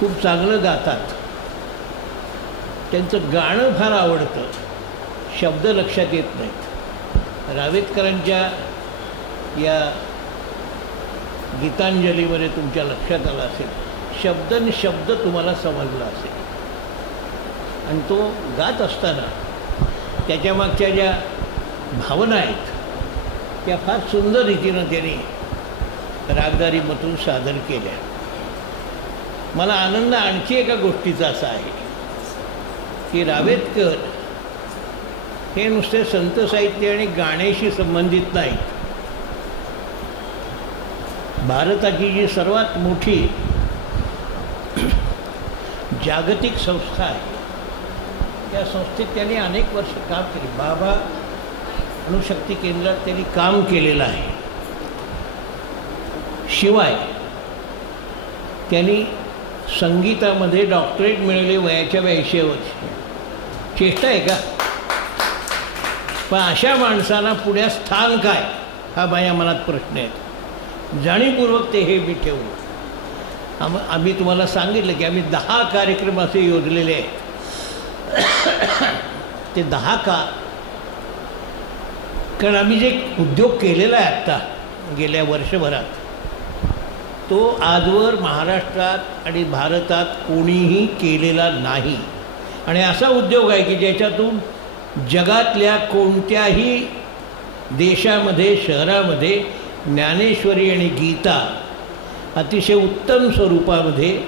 खूप चांगलं गातात. त्यांचं गाणं फार आवडतं, शब्द लक्षात येत नाहीत. रावेतकरांच्या या गीतांजलीमध्ये तुमच्या लक्षात आलं असेल, शब्द आणि शब्द तुम्हाला समजला असेल. आणि तो गात असताना त्याच्या मागच्या ज्या भावना आहेत त्या फार सुंदर रीतीनं त्यांनी रागदारीमधून सादर केल्या. मला आनंद आणखी एका गोष्टीचा असा आहे की रावेतकर हे नुसते संत साहित्य आणि गाण्याशी संबंधित नाहीत. भारताची जी सर्वात मोठी जागतिक संस्था आहे त्या संस्थेत त्यांनी अनेक वर्ष काम केले. बाबा अणुशक्ती केंद्रात त्यांनी काम केलेलं आहे. शिवाय त्यांनी संगीतामध्ये डॉक्टरेट मिळवले वयाच्या 82 वर्षी. चेष्टा आहे का? पण अशा माणसांना पुढे स्थान काय हा माझ्या मनात प्रश्न आहे. जाणीवपूर्वक ते हे मी ठेवलं. आम्ही तुम्हाला सांगितलं की आम्ही 10 कार्यक्रम असे योजलेले आहेत. ते 10 का? कारण आम्ही जे उद्योग केलेला आहे आत्ता गेल्या वर्षभरात तो आजवर महाराष्ट्रात आणि भारतात कोणीही केलेला नाही. आणि असा उद्योग आहे की ज्याच्यातून जगातल्या कोणत्याही देशामध्ये शहरामध्ये ज्ञानेश्वरी आणि गीता अतिशय उत्तम स्वरूपामध्ये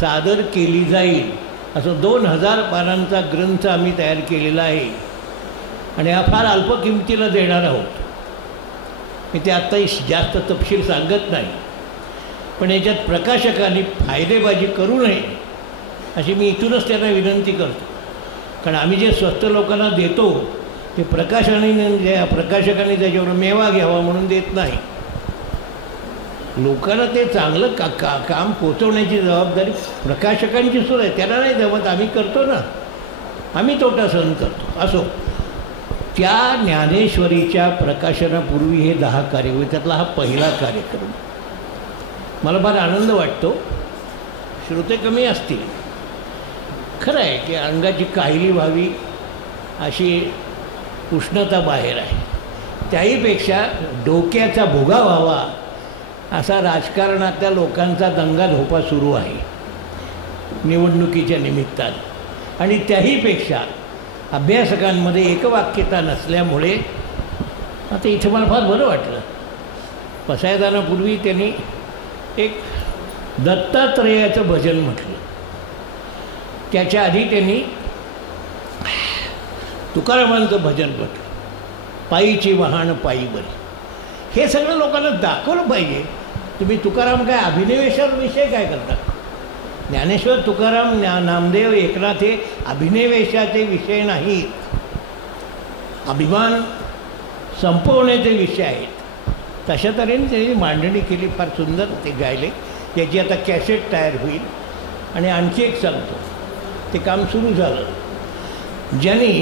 सादर केली जाईल असं 2000 पानांचा ग्रंथ आम्ही तयार केलेला आहे. आणि हा फार अल्प किमतीला देणार आहोत. मी ते आत्ताही जास्त तपशील सांगत नाही, पण याच्यात प्रकाशकांनी फायदेबाजी करू नये अशी मी इथूनच त्यांना विनंती करतो. कारण आम्ही जे स्वस्त लोकांना देतो ते प्रकाशकांनी त्याच्यावर मेवा घ्यावा म्हणून देत नाही. लोकांना ते चांगलं काम पोचवण्याची जबाबदारी प्रकाशकांची सुरू आहे. त्यांना नाही जमत, आम्ही करतो ना, आम्ही तोटा सहन करतो. असो, त्या ज्ञानेश्वरीच्या प्रकाशनापूर्वी हे 10 कार्यक्रम, त्यातला हा पहिला कार्यक्रम. मला फार आनंद वाटतो. श्रोते कमी असतील, खरं आहे की अंगाची काहिली व्हावी अशी उष्णता बाहेर आहे. त्याहीपेक्षा डोक्याचा भुगा व्हावा असा राजकारणातल्या लोकांचा दंगाधोपा सुरू आहे निवडणुकीच्या निमित्तानं. आणि त्याहीपेक्षा अभ्यासकांमध्ये एकवाक्यता नसल्यामुळे आता इथं मला फार बरं वाटलं. पसायदानापूर्वी त्यांनी एक दत्तात्रेयाचं भजन म्हटलं. त्याच्या आधी त्यांनी तुकारामांचं भजन म्हटलं, पायीची वहाण पायी बरी. हे सगळं लोकांना दाखवलं पाहिजे. तुम्ही तुकाराम काय अभिनिवेशाविषय काय करता? ज्ञानेश्वर, तुकाराम, नामदेव, एकनाथ हे अभिनिवेशाचे विषय नाहीत, अभिमान संपवण्याचे विषय आहेत. तशा तऱ्हेने त्यांनी मांडणी केली, फार सुंदर ते गायले. त्याची आता कॅसेट तयार होईल. आणि आणखी एक सांगतो, ते काम सुरू झालं. ज्यांनी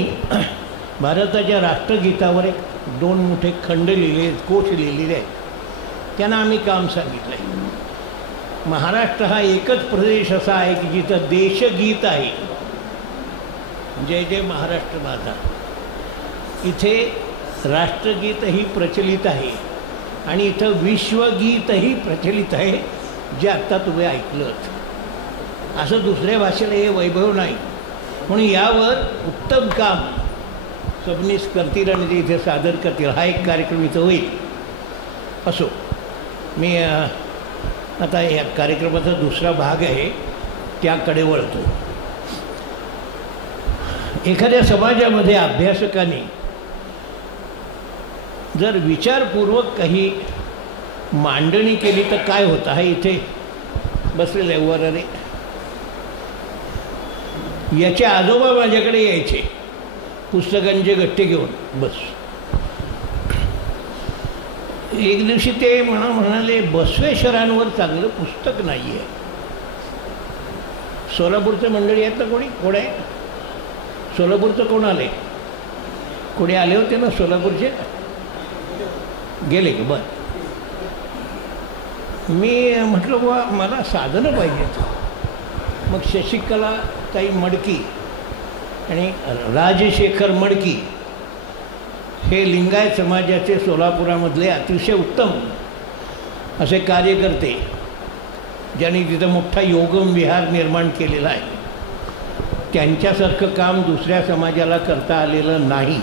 भारताच्या राष्ट्रगीतावर 2 मोठे खंड लिहिले, कोश लिहिलेले आहेत, त्यांना आम्ही काम सांगितलं आहे. महाराष्ट्र हा एकच प्रदेश असा आहे की जिथं देशगीत आहे, जय जय महाराष्ट्र माझा. इथे राष्ट्रगीतही प्रचलित आहे आणि इथं विश्वगीतही प्रचलित आहे, जे आत्ता तुम्ही ऐकलं. असं दुसऱ्या भाषेला हे वैभव नाही. म्हणून यावर उत्तम काम सबनीस करतील आणि ते इथे सादर करतील. हा एक कार्यक्रम इथं होईल. असो, मी आता या कार्यक्रमाचा दुसरा भाग आहे त्याकडे वळतो. एखाद्या समाजामध्ये अभ्यासकांनी जर विचारपूर्वक काही मांडणी केली तर काय होतं? हा इथे बसलेलं आहे वराने. याचे आजोबा माझ्याकडे यायचे पुस्तकांचे गठ्ठे घेऊन. बस एक दिवशी ते म्हणाले, बसवेश्वरांवर चांगलं पुस्तक नाही आहे. सोलापूरचं मंडळी आहेत ना कोणी? कोण आहे सोलापूरचं? कोण आले? कोणी आले होते ना सोलापूरचे? गेले का? बरं. मी म्हटलं बुवा मला साधनं पाहिजेत. मग शशिकलाताई मडकी आणि राजशेखर मडकी हे लिंगायत समाजाचे सोलापुरामधले अतिशय उत्तम असे कार्यकर्ते, ज्यांनी तिथं मोठा योगम विहार निर्माण केलेला आहे, त्यांच्यासारखं काम दुसऱ्या समाजाला करता आलेलं नाही.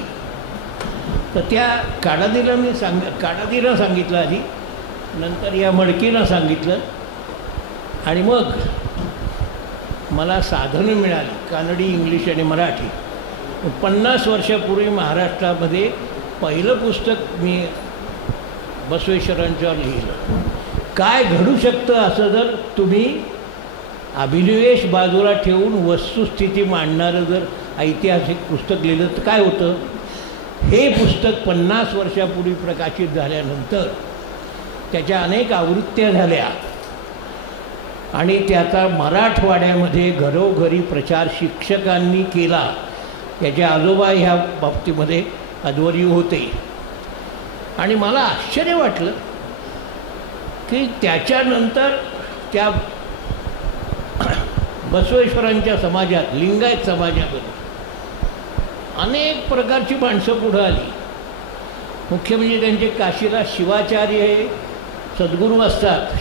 तर त्या काडादीनं सांगितलं आधी, नंतर या मडकीनं सांगितलं आणि मग मला साधनं मिळाली कानडी, इंग्लिश आणि मराठी. 50 वर्षापूर्वी महाराष्ट्रामध्ये पहिलं पुस्तक मी बसवेश्वरांच्यावर लिहिलं. काय घडू शकतं असं जर तुम्ही अभिनिवेश बाजूला ठेवून वस्तुस्थिती मांडणारं जर ऐतिहासिक पुस्तक लिहिलं तर काय होतं. हे पुस्तक 50 वर्षापूर्वी प्रकाशित झाल्यानंतर त्याच्या अनेक आवृत्त्या झाल्या आणि त्याचा मराठवाड्यामध्ये घरोघरी प्रचार शिक्षकांनी केला. याचे आजोबा ह्या बाबतीमध्ये अध्वर्यू होते आणि मला आश्चर्य वाटलं की त्याच्यानंतर त्या बसवेश्वरांच्या समाजात, लिंगायत समाजामध्ये अनेक प्रकारची माणसं पुढं आली. मुख्य म्हणजे त्यांचे काशीला शिवाचार्य हे सद्गुरू असतात,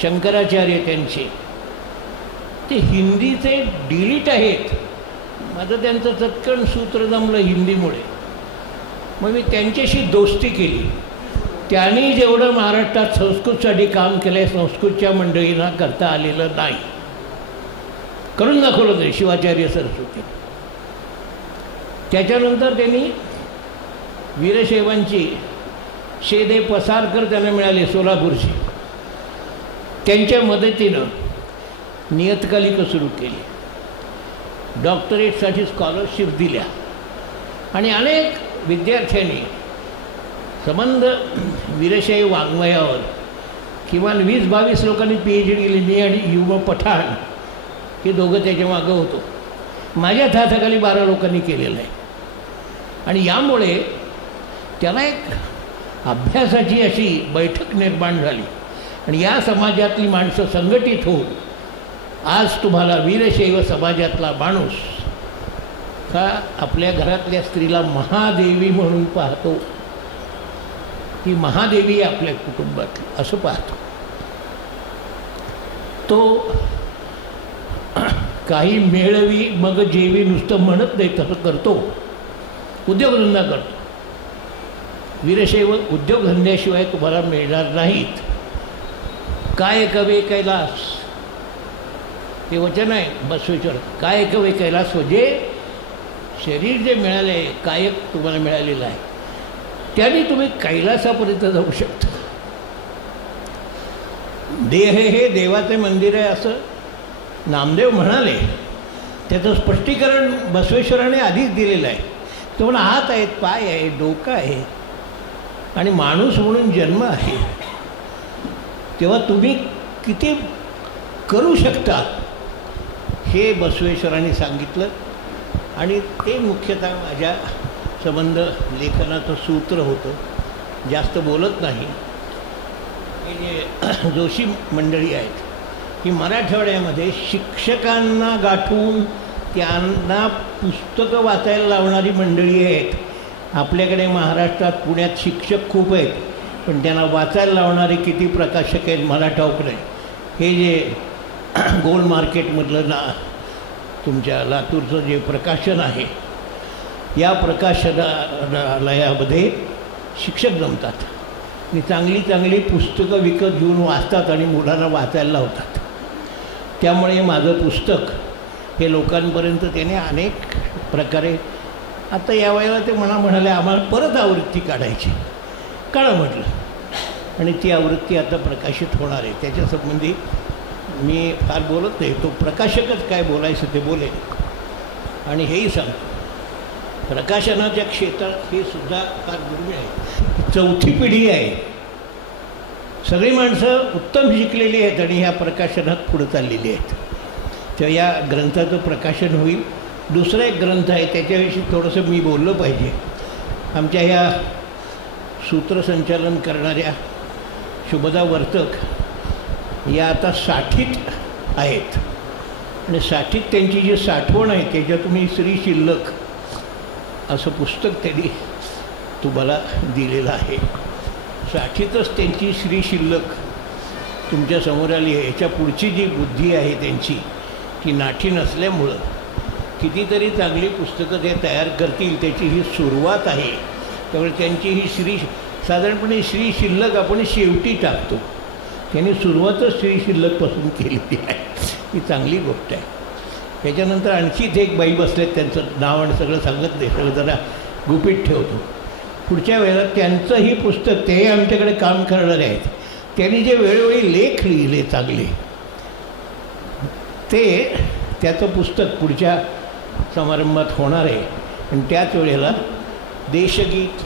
शंकराचार्य त्यांचे, ते हिंदीचे डिलीट आहेत. माझं त्यांचं चटकन सूत्र जमलं हिंदीमुळे. मग मी त्यांच्याशी दोस्ती केली. त्यांनी जेवढं महाराष्ट्रात संस्कृतसाठी काम केलं आहे संस्कृतच्या मंडळींना करता आलेलं नाही. करून दाखवलं नाही शिवाचार्य सरस्वती. त्याच्यानंतर त्यांनी वीरशैवांची शेदे पसारकर त्यांना मिळाले सोलापूरची, त्यांच्या मदतीनं नियतकालिकं सुरू केली, डॉक्टरेटसाठी स्कॉलरशिप दिल्या आणि अनेक विद्यार्थ्यांनी संबंध वीरशैव वाङ्मयावर किमान 20-22 लोकांनी PhD केली. मी आणि युवा पठाण हे दोघं त्याच्या मागं होतो. माझ्याच हाताखाली 12 लोकांनी केलेलं आहे आणि यामुळे त्याला एक अभ्यासाची अशी बैठक निर्माण झाली आणि या समाजातली माणसं संघटित होऊन आज तुम्हाला वीरशैव समाजातला माणूस का आपल्या घरातल्या स्त्रीला महादेवी म्हणून पाहतो, ही महादेवी आपल्या कुटुंबातली असं पाहतो. तो काही मेळवी मग जेवी नुसतं म्हणत नाही, तसं करतो, उद्योगधंदा करतो. वीरशैव उद्योगधंद्याशिवाय तुम्हाला मिळणार नाहीत. काय कवे कैलास हे वचन आहे बसवेश्वर. काय कवे कैलास म्हणजे शरीर जे मिळाले, कायक तुम्हाला मिळालेलं आहे, त्याने तुम्ही कैलासापर्यंत जाऊ शकता. देह हे देवाचे मंदिर आहे असं नामदेव म्हणाले. त्याचं स्पष्टीकरण बसवेश्वराने आधीच दिलेलं आहे. तो म्हणा हात आहेत, पाय आहे, डोकं आहे आणि माणूस म्हणून जन्म आहे. तेव्हा तुम्ही किती करू शकता हे बसवेश्वरांनी सांगितलं आणि ते मुख्यतः माझ्या संबंध लेखनाचं सूत्र होतं. जास्त बोलत नाही. हे जे जोशी मंडळी आहेत ही मराठवाड्यामध्ये शिक्षकांना गाठून त्यांना पुस्तकं वाचायला लावणारी मंडळी आहेत. आपल्याकडे महाराष्ट्रात पुण्यात शिक्षक खूप आहेत, पण त्यांना वाचायला लावणारे किती प्रकाशक आहेत मला ठाऊक नाही. हे जे गोल्ड मार्केटमधलं तुमच्या लातूरचं जे प्रकाशन आहे, या प्रकाशनालयामध्ये शिक्षक जमतात आणि चांगली चांगली पुस्तकं विकत घेऊन वाचतात आणि मुलांना वाचायला लावतात. त्यामुळे माझं पुस्तक हे लोकांपर्यंत त्याने अनेक प्रकारे, आता यावेळेला ते म्हणाले आम्हाला परत आवृत्ती काढायची. काढा म्हटलं आणि ती आवृत्ती आता प्रकाशित होणार आहे. त्याच्यासंबंधी मी फार बोलत नाही, तो प्रकाशकच काय बोलायचं ते बोलेल. आणि हेही सांगतो प्रकाशनाच्या क्षेत्रात हे सुद्धा फार दुर्मिळ आहे. 4थी पिढी आहे, सगळी माणसं उत्तम शिकलेली आहेत आणि ह्या प्रकाशनात पुढं चाललेली आहेत. तेव्हा या ग्रंथाचं प्रकाशन होईल. दुसरा एक ग्रंथ आहे त्याच्याविषयी थोडंसं मी बोललं पाहिजे. आमच्या ह्या सूत्रसंचालन करणाऱ्या शुभदा वर्तक या आता 60ीत आहेत. आणि साठीत त्यांची जी साठवण आहे त्याच्यात तुम्ही श्री शिल्लक असं पुस्तक त्यांनी तुम्हाला दिलेलं आहे. साठीतच त्यांची श्री शिल्लक तुमच्या समोर आली आहे. याच्या पुढची जी बुद्धी आहे त्यांची ती नाठी नसल्यामुळं कितीतरी चांगली पुस्तकं ते तयार करतील, त्याची ही सुरुवात आहे. त्यामुळे त्यांची ही साधारणपणे श्री शिल्लक आपण शेवटी टाकतो, त्यांनी सुरुवातच श्री शिल्लकपासून केलेली आहे. ही चांगली गोष्ट आहे. त्याच्यानंतर आणखीच एक बाई बसलेत, त्यांचं नाव आणि सगळं सांगत नाही, सगळं जरा गुपित ठेवतो. पुढच्या वेळेला त्यांचंही पुस्तक, तेही आमच्याकडे काम करणारे आहेत, त्यांनी जे वेळोवेळी लेख लिहिले चांगले, ते त्याचं पुस्तक पुढच्या समारंभात होणार आहे. आणि त्याच वेळेला देशगीत,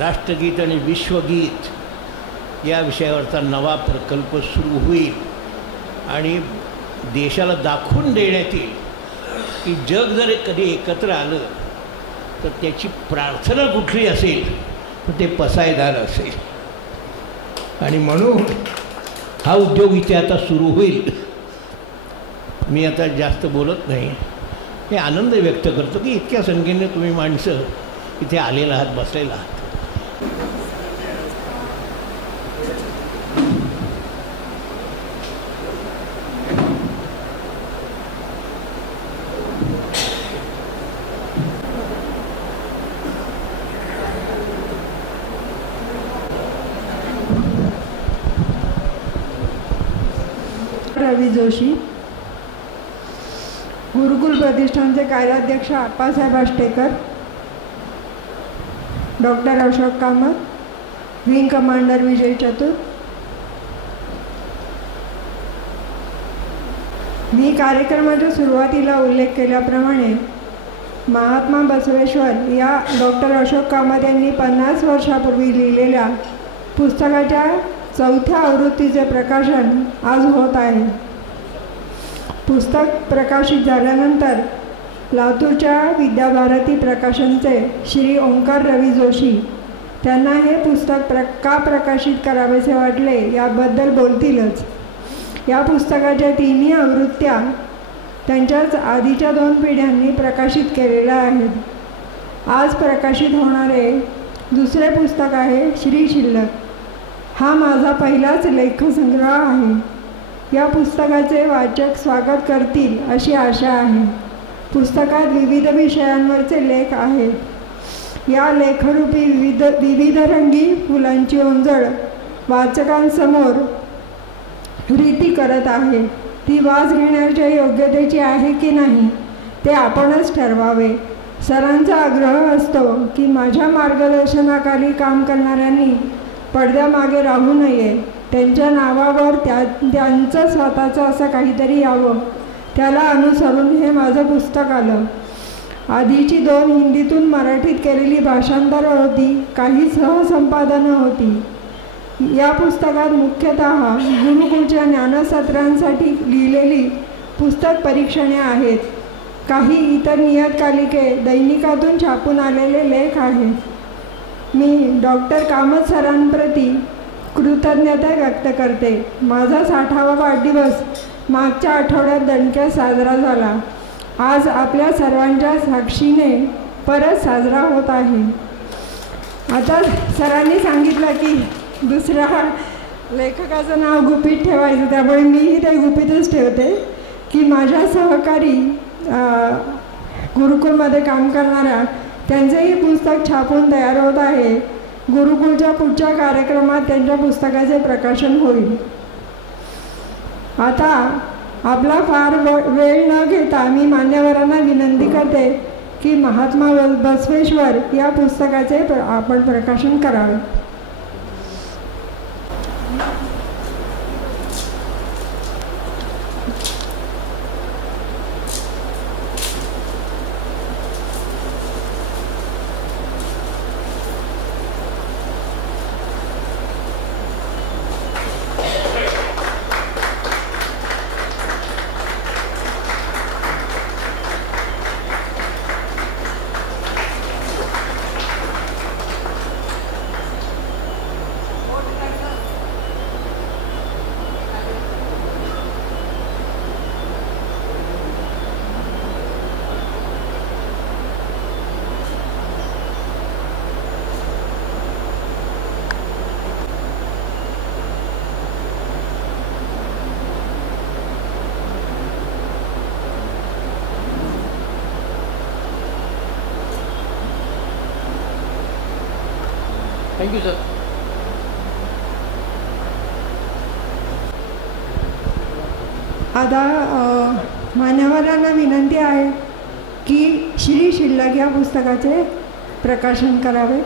राष्ट्रगीत आणि विश्वगीत या विषयावरचा नवा प्रकल्प सुरू होईल. आणि देशाला दाखवून देण्यात येईल की जग जर कधी एकत्र आलं तर त्याची प्रार्थना कुठली असेल तर ते पसायदार असेल. आणि म्हणून हा उद्योग इथे आता सुरू होईल. मी आता जास्त बोलत नाही, हे आनंद व्यक्त करतो की इतक्या संख्येने तुम्ही माणसं इथे आलेला आहात, बसलेला आहात. रवी जोशी, गुरुकुल प्रतिष्ठानचे कार्याध्यक्ष Appasaheb Ashtekar, doctor Ashok Kamat, wing commander Vijay Chatur. मी कार्यक्रमाच्या सुरुवातीला उल्लेख केल्याप्रमाणे महात्मा बसवेश्वर या डॉक्टर अशोक कामत यांनी 50 वर्षापूर्वी लिहिलेल्या पुस्तकाच्या 4थ्या आवृत्तीचे प्रकाशन आज होत आहे. पुस्तक प्रकाशित झाल्यानंतर लातूरच्या विद्याभारती प्रकाशनचे श्री ओंकार रवी जोशी त्यांना हे पुस्तक का प्रकाशित करावेसे वाटले याबद्दल बोलतीलच. या पुस्तकाच्या 3ही आवृत्त्या त्यांच्याच आधीच्या 2 पिढ्यांनी प्रकाशित केलेल्या आहेत. आज प्रकाशित होणारे दुसरे पुस्तक आहे श्री शिल्लक. हा माझा पहिलाच लेखसंग्रह आहे. या पुस्तकाचे वाचक स्वागत करतील अशी आशा आहे. पुस्तकात विविध विषयांवरचे लेख आहेत. या लेखरूपी विविधरंगी फुलांची ओंजळ वाचकांसमोर रीती करत आहे. ती वास घेण्याच्या योग्यतेची आहे की नाही ते आपणच ठरवावे. सरांचा आग्रह असतो की माझ्या मार्गदर्शनाखाली काम करणाऱ्यांनी पडद्यामागे राहू नये. त्यांच्या नावावर त्यांचं स्वतःचं असं काहीतरी यावं. त्याला अनुसरून हे माझं पुस्तक आलं. आधीची 2 हिंदीतून मराठीत केलेली भाषांतरं होती, काही सहसंपादनं होती. या पुस्तकात मुख्यतः गुरुकुलच्या ज्ञानसत्रांसाठी लिहिलेली पुस्तक परीक्षणे आहेत. काही इतर नियतकालिके, दैनिकातून छापून आलेले लेख आहेत. मी डॉक्टर कामत सरांप्रती कृतज्ञता व्यक्त करते. माझा 60वा वाढदिवस मागच्या आठवड्यात दणक्यात साजरा झाला. आज आपल्या सर्वांच्या साक्षीने परत साजरा होत आहे. आता सरांनी सांगितलं की दुसऱ्या लेखकाचं नाव गुपित ठेवायचं, त्यामुळे मीही ते गुपितच ठेवते की माझ्या सहकारी गुरुकुलमध्ये काम करणाऱ्या त्यांचंही पुस्तक छापून तयार होत आहे. गुरुकुलच्या पुढच्या कार्यक्रमात त्यांच्या पुस्तकाचे प्रकाशन होईल. आता आपला फार वेळ न घेता मी मान्यवरांना विनंती करते की महात्मा बसवेश्वर या पुस्तकाचे आपण प्रकाशन करावे. Thank you sir. आता मान्यवरांना विनंती आहे की श्री शिल्लक या पुस्तकाचे प्रकाशन करावे.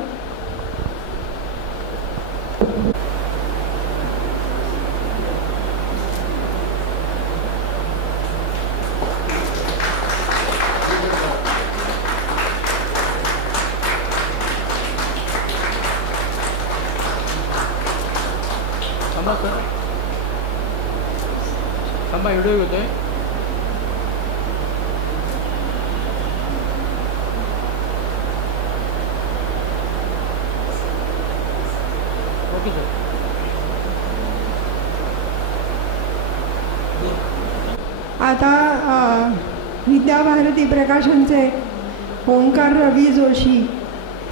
थांबा सर, थांबा, व्हिडिओ होतोय. Okay sir. आता विद्याभारती प्रकाशनचे ओंकार रवी जोशी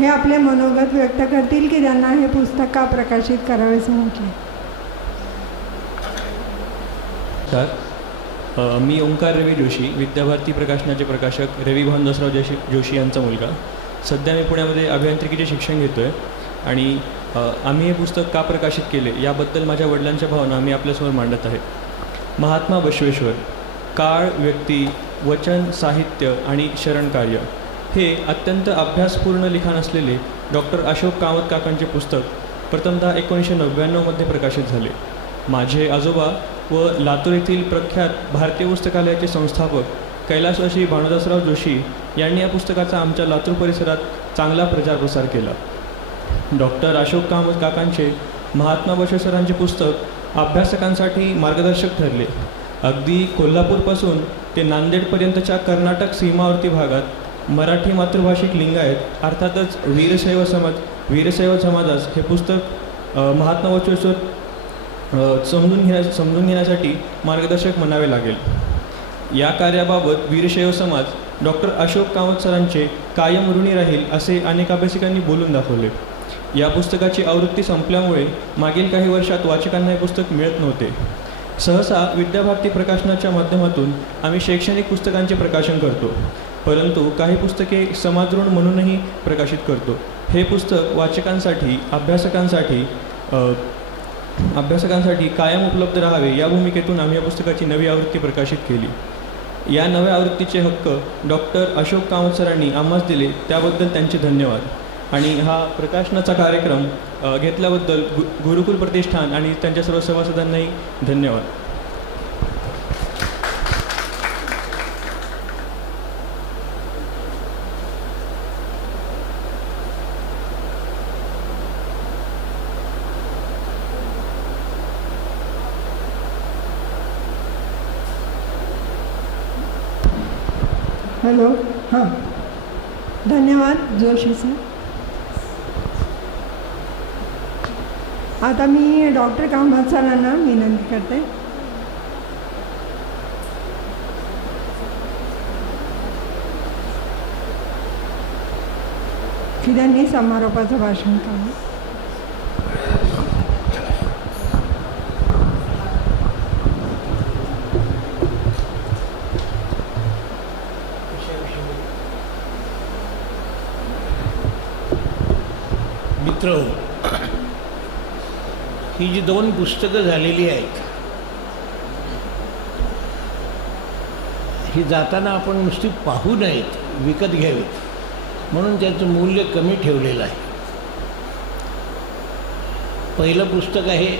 हे आपले मनोगत व्यक्त करतील की त्यांना हे पुस्तक का प्रकाशित करावेसे म्हटले. मी ओंकार रवी जोशी, विद्याभारती प्रकाशनाचे प्रकाशक रवी भानदासराव जोशी यांचा मुलगा. सध्या मी पुण्यामध्ये अभियांत्रिकीचे शिक्षण घेतो आहे आणि आम्ही हे पुस्तक का प्रकाशित केले याबद्दल माझ्या वडिलांच्या भावना मी आपल्यासमोर मांडत आहे. महात्मा बसवेश्वर, काळ, व्यक्ती, वचन, साहित्य आणि शरणकार्य हे अत्यंत अभ्यासपूर्ण लिखाण असलेले डॉक्टर अशोक कामत काकांचे पुस्तक प्रथमतः 1999मध्ये प्रकाशित झाले. माझे आजोबा व लातूर येथील प्रख्यात भारतीय पुस्तकालयाचे संस्थापक कैलासवासी भानुदासराव जोशी यांनी या पुस्तकाचा आमच्या लातूर परिसरात चांगला प्रचार प्रसार केला. डॉक्टर अशोक कामत काकांचे महात्मा बसवेश्वरांचे पुस्तक अभ्यासकांसाठी मार्गदर्शक ठरले. अगदी कोल्हापूरपासून ते नांदेडपर्यंतच्या कर्नाटक सीमावर्ती भागात मराठी मातृभाषिक लिंगायत अर्थातच वीरशैव समाजास हे पुस्तक महात्मा बसवेश्वर समजून घेण्यासाठी मार्गदर्शक म्हणावे लागेल. या कार्याबाबत वीरशैव समाज डॉक्टर अशोक कामत सरांचे कायम ऋणी राहील असे अनेक अभ्यासिकांनी बोलून दाखवले. या पुस्तकाची आवृत्ती संपल्यामुळे मागील काही वर्षात वाचकांना हे पुस्तक मिळत नव्हते. सहसा विद्याभारती प्रकाशनाच्या माध्यमातून आम्ही शैक्षणिक पुस्तकांचे प्रकाशन करतो, परंतु काही पुस्तके समाजऋण म्हणूनही प्रकाशित करतो. हे पुस्तक वाचकांसाठी अभ्यासकांसाठी कायम उपलब्ध राहावे या भूमिकेतून आम्ही या पुस्तकाची नवी आवृत्ती प्रकाशित केली. या नव्या आवृत्तीचे हक्क डॉक्टर अशोक कामत सरांनी आम्हास दिले, त्याबद्दल त्यांचे धन्यवाद. आणि हा प्रकाशनाचा कार्यक्रम घेतल्याबद्दल गुरुकुल प्रतिष्ठान आणि त्यांच्या सर्व सभासदांनाही धन्यवाद. हॅलो, हां, धन्यवाद जोशी सर. आता मी डॉक्टर कामत सरांना विनंती करते. की त्यांनी समारोपाचं भाषण करावं. मित्र, ही जी 2 पुस्तकं झालेली आहेत ही जाताना आपण नुसती पाहू नयेत, विकत घ्यावीत, म्हणून त्याचं मूल्य कमी ठेवलेलं आहे. पहिलं पुस्तक आहे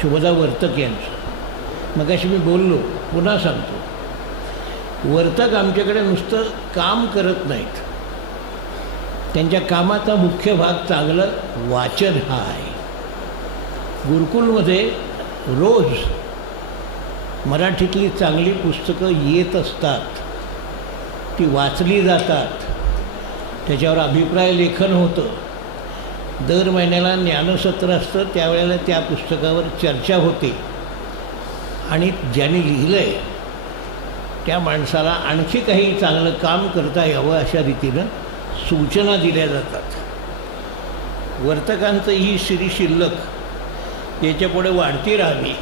शुभदा वर्तक यांचं. मगाशी मी बोललो, पुन्हा सांगतो, वर्तक आमच्याकडे नुसतं काम करत नाहीत, त्यांच्या कामाचा मुख्य भाग चांगलं वाचन हा आहे. गुरुकुलमध्ये रोज मराठीतली चांगली पुस्तकं येत असतात, ती वाचली जातात, त्याच्यावर अभिप्राय लेखन होतं. दर महिन्याला ज्ञानसत्र असतं, त्यावेळेला त्या पुस्तकावर चर्चा होते आणि ज्यांनी लिहिलं आहे त्या माणसाला आणखी काही चांगलं काम करता यावं अशा रीतीनं सूचना दिल्या जातात. वर्तकांचं ही श्री शिल्लक याच्यापुढे वाढती राहावी.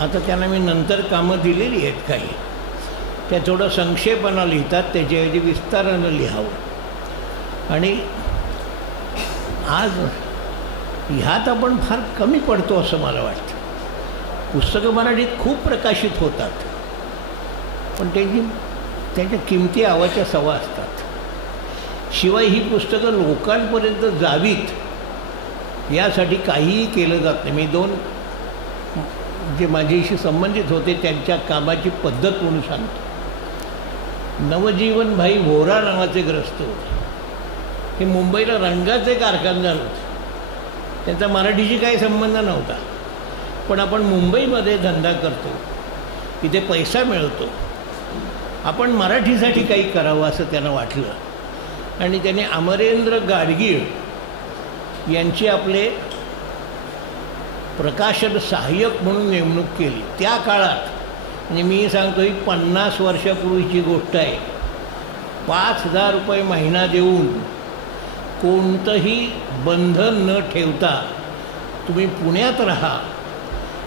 आता त्यांना मी नंतर कामं दिलेली आहेत काही, त्या थोडं संक्षेपानं लिहितात, त्याच्याऐवजी विस्तारानं लिहावं. आणि आज ह्यात आपण फार कमी पडतो असं मला वाटतं. पुस्तकं मराठीत खूप प्रकाशित होतात, पण त्याच्या किमती आवाच्या सवा असतात. शिवाय ही पुस्तकं लोकांपर्यंत जावीत यासाठी काहीही केलं जात नाही. मी 2 जे माझ्याशी संबंधित होते त्यांच्या कामाची पद्धत म्हणून सांगतो. नवजीवन भाई व्होरा नावाचे ग्रस्त होते. हे मुंबईला रंगाचे कारखानदार होते. त्यांचा मराठीशी काही संबंध नव्हता, पण आपण मुंबईमध्ये धंदा करतो, इथे पैसा मिळतो, आपण मराठीसाठी काही करावं असं त्यांना वाटलं आणि त्याने अमरेंद्र गाडगीळ यांची आपले प्रकाशन सहाय्यक म्हणून नेमणूक केली. त्या काळात, म्हणजे मी सांगतो ही 50 वर्षापूर्वीची गोष्ट आहे, 5,000 रुपये महिना देऊन कोणतंही बंधन न ठेवता तुम्ही पुण्यात राहा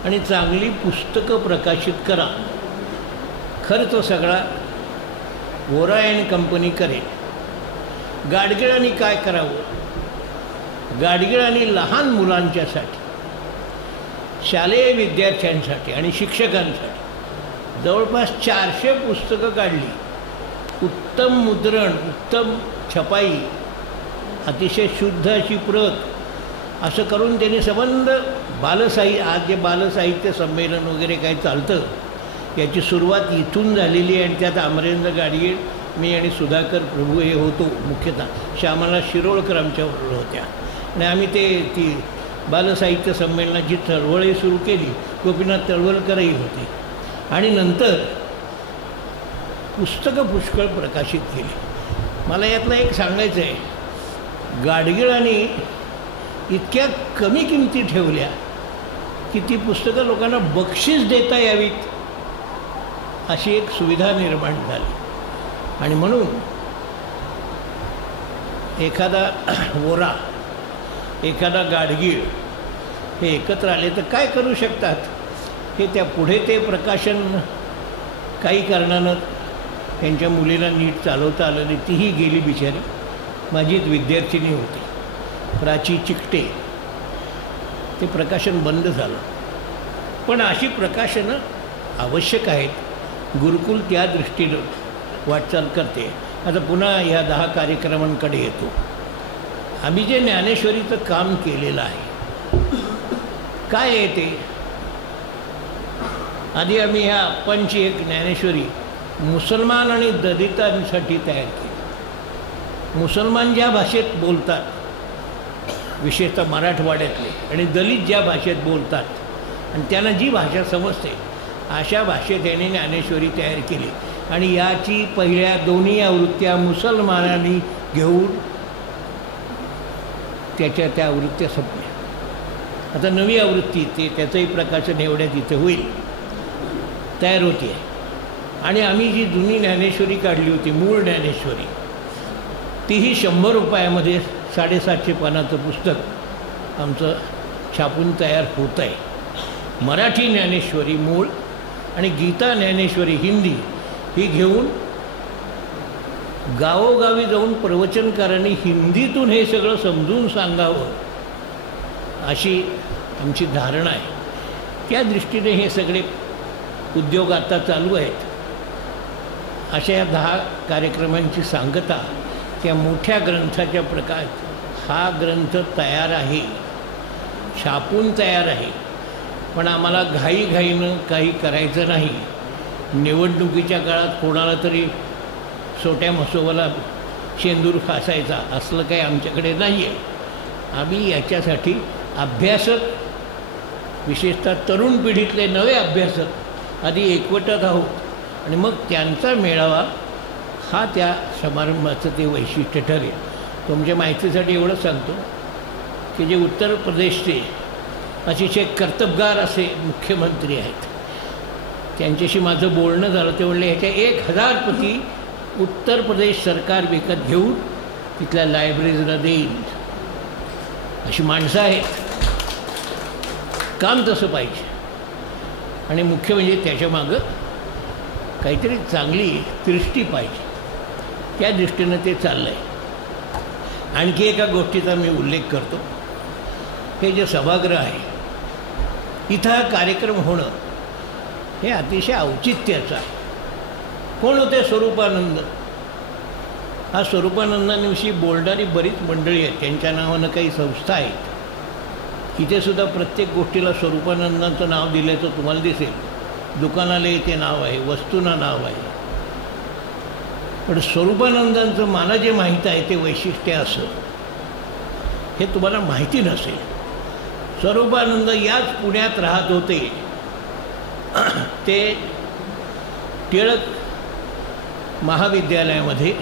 आणि चांगली पुस्तकं प्रकाशित करा. खर्च सगळा व्होरा अँड कंपनी करेल. गाडगिळांनी काय करावं? गाडगिळांनी लहान मुलांच्यासाठी, शालेय विद्यार्थ्यांसाठी आणि शिक्षकांसाठी जवळपास 400 पुस्तकं काढली. उत्तम मुद्रण, उत्तम छपाई, अतिशय शुद्ध अशी प्रत, असं करून त्यांनी संबंध आज जे बालसाहित्य संमेलन वगैरे काय चालतं याची सुरुवात इथून झालेली आहे. आणि त्यात अमरेंद्र गाडगीळ, मी आणि सुधाकर प्रभू हे होतो मुख्यतः. श्यामला शिरोळकर आमच्याबरोबर होत्या आणि आम्ही ती बालसाहित्य संमेलनाची चळवळही सुरू केली. गोपीनाथ तळवलकरही होते आणि नंतर पुस्तकं पुष्कळ प्रकाशित केली. मला यातलं एक सांगायचं आहे, गाडगिळांनी इतक्या कमी किमती ठेवल्या की ती पुस्तकं लोकांना बक्षीस देता यावीत अशी एक सुविधा निर्माण झाली. आणि म्हणून एखादा व्होरा, एखादा गाडगीळ हे एकत्र आले तर काय करू शकतात हे त्या पुढे ते प्रकाशन काही कारणानं त्यांच्या मुलीला नीट चालवता आलं नाही. तीही गेली बिचारी. माझी एक विद्यार्थिनी होती प्राची चिकटे. ते प्रकाशन बंद झालं. पण अशी प्रकाशनं आवश्यक आहेत. गुरुकुल त्या दृष्टीनं वाटचाल करते. आता पुन्हा ह्या 10 कार्यक्रमांकडे येतो. आम्ही जे ज्ञानेश्वरीचं काम केलेलं आहे, काय आहे ते? आधी आम्ही ह्या अप्पांची एक ज्ञानेश्वरी मुसलमान आणि दलितांसाठी तयार केली. मुसलमान ज्या भाषेत बोलतात, विशेषतः मराठवाड्यातले, आणि दलित ज्या भाषेत बोलतात आणि त्यांना जी भाषा समजते अशा भाषेत यांनी ज्ञानेश्वरी तयार केली. आणि याची पहिल्या 2 आवृत्त्या मुसलमानांनी घेऊन त्या आवृत्त्या संपल्या. आता नवी आवृत्ती त्याचंही प्रकाशन एवढ्यात इथं होईल, तयार होती आहे. आणि आम्ही जी जुनी ज्ञानेश्वरी काढली होती, मूळ ज्ञानेश्वरी, तीही 100 रुपयामध्ये 750 पानाचं पुस्तक आमचं छापून तयार होत आहे. मराठी ज्ञानेश्वरी मूळ आणि गीता ज्ञानेश्वरी हिंदी ही घेऊन गावोगावी जाऊन प्रवचनकारांनी हिंदीतून हे सगळं समजून सांगावं अशी आमची धारणा आहे. त्या दृष्टीने हे सगळे उद्योग आता चालू आहेत. अशा या 10 कार्यक्रमांची सांगता त्या मोठ्या ग्रंथाच्या प्रकार. हा ग्रंथ तयार आहे, छापून तयार आहे, पण आम्हाला घाईघाईनं काही करायचं नाही. निवडणुकीच्या काळात कोणाला तरी सोट्या मसोबाला शेंदूर फासायचा असलं काही आमच्याकडे नाही आहे. आम्ही याच्यासाठी अभ्यासक, विशेषतः तरुण पिढीतले नवे अभ्यासक आधी एकवटत आहोत आणि मग त्यांचा मेळावा हा त्या समारंभाचं ते वैशिष्ट्य ठरेल. तुमच्या माहितीसाठी एवढंच सांगतो की जे उत्तर प्रदेशचे अतिशय कर्तबगार असे मुख्यमंत्री आहेत, त्यांच्याशी माझं बोलणं झालं. ते म्हणले ह्याच्या 1000 प्रती उत्तर प्रदेश सरकार विकत घेऊन तिथल्या लायब्ररीजला देईल. अशी माणसं आहेत. काम तसं पाहिजे. आणि मुख्य म्हणजे त्याच्यामागं काहीतरी चांगली दृष्टी पाहिजे. त्या दृष्टीनं ते चाललं आहे. आणखी एका गोष्टीचा मी उल्लेख करतो. हे जे सभागृह आहे, इथं हा कार्यक्रम होणं हे अतिशय औचित्याचं आहे. कोण होते? स्वरूपानंद. हा स्वरूपानंदांविषयी बोलणारी बरीच मंडळी आहेत, त्यांच्या नावानं काही संस्था आहेत. इथे सुद्धा प्रत्येक गोष्टीला स्वरूपानंदांचं नाव दिल्याचं तुम्हाला दिसेल. दुकानाला इथे नाव आहे, वस्तूंना नाव आहे. पण स्वरूपानंदांचं मला जे माहीत आहे ते वैशिष्ट्य असं, हे तुम्हाला माहिती नसेल. स्वरूपानंद याच पुण्यात राहत होते. ते टिळक महाविद्यालयामध्ये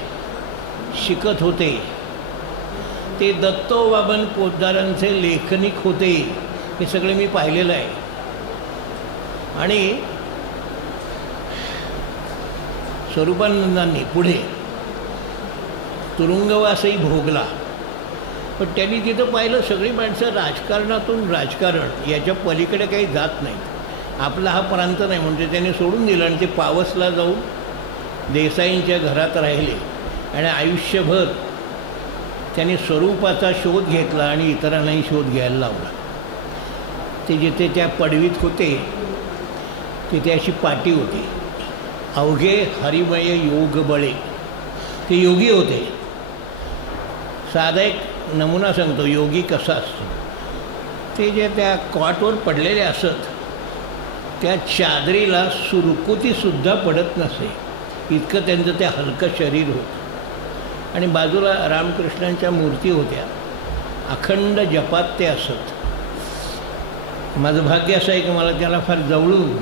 शिकत होते. ते दत्तोबाबन पोतदारांचे लेखनिक होते. हे सगळे मी पाहिलेलं आहे. आणि स्वरूपानंदांनी पुढे तुरुंगवासही भोगला. पण त्यांनी तिथं पाहिलं सगळी माणसं राजकारणातून राजकारण याच्या पलीकडे काही जात नाहीत. आपला हा प्रांत नाही म्हणजे त्यांनी सोडून दिलं आणि ते पावसला जाऊन देसाईंच्या घरात राहिले. आणि आयुष्यभर त्यांनी स्वरूपाचा शोध घेतला आणि इतरांनाही शोध घ्यायला लावला. ते जिथे त्या पडवीत होते तिथे अशी पाटी होती, अवघे हरिमय योग बळे. ते योगी होते. साधा एक नमुना सांगतो योगी कसा असतो. ते जे त्या कॉटवर पडलेले असत त्या चादरीला सुरकुतीसुद्धा पडत नसे, इतकं त्यांचं ते हलकं शरीर होतं. आणि बाजूला रामकृष्णांच्या मूर्ती होत्या. अखंड जपात ते असत. माझं भाग्य असं आहे की मला त्याला फार जवळून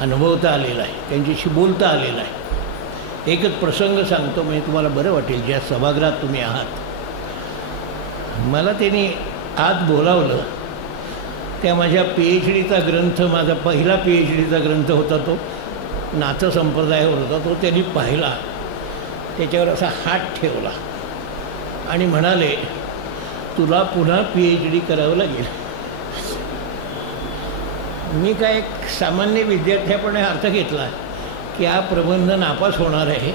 अनुभवता आलेला आहे, त्यांच्याशी बोलता आलेलं आहे. एकच प्रसंग सांगतो म्हणजे तुम्हाला बरं वाटेल. ज्या सभागृहात तुम्ही आहात, मला त्यांनी आत बोलावलं. त्या माझ्या PhDचा ग्रंथ, माझा पहिला PhDचा ग्रंथ होता, तो नाथसंप्रदायावर होता. तो त्यांनी पाहिला, त्याच्यावर असा हात ठेवला आणि म्हणाले, तुला पुन्हा PhD करावं लागेल. मी काय एक सामान्य विद्यार्थ्यापणे अर्थ घेतला की हा प्रबंध नापास होणार आहे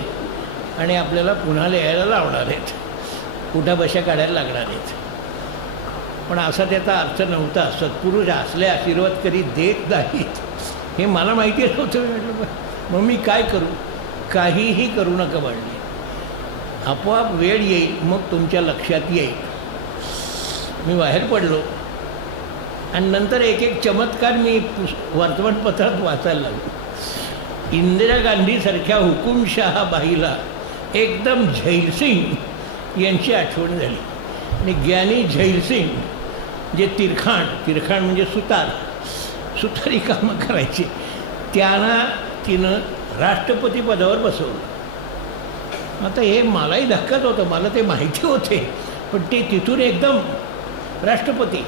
आणि आपल्याला पुन्हा लिहायला लावणार आहेत, उठाबशा काढायला लागणार आहेत. पण असा त्याचा अर्थ नव्हता. सत्पुरुष असले आशीर्वाद कधी देत नाहीत हे मला माहिती नव्हतं. मग मी काय करू? काहीही करू नका म्हणले. आपोआप वेळ येईल, मग तुमच्या लक्षात येईल. मी बाहेर पडलो आणि नंतर एक एक चमत्कार मी वर्तमानपत्रात वाचायला लागलो. इंदिरा गांधीसारख्या हुकुमशहा बाईला एकदम झैलसिंग यांची आठवण झाली. आणि ज्ञानी झैलसिंग जे तिरखाण म्हणजे सुतारी कामं करायची, त्यांना तिनं राष्ट्रपती पदावर बसवलं. आता हे मलाही धक्काच होतं, मला ते माहिती होते, पण ते तिथून एकदम राष्ट्रपती.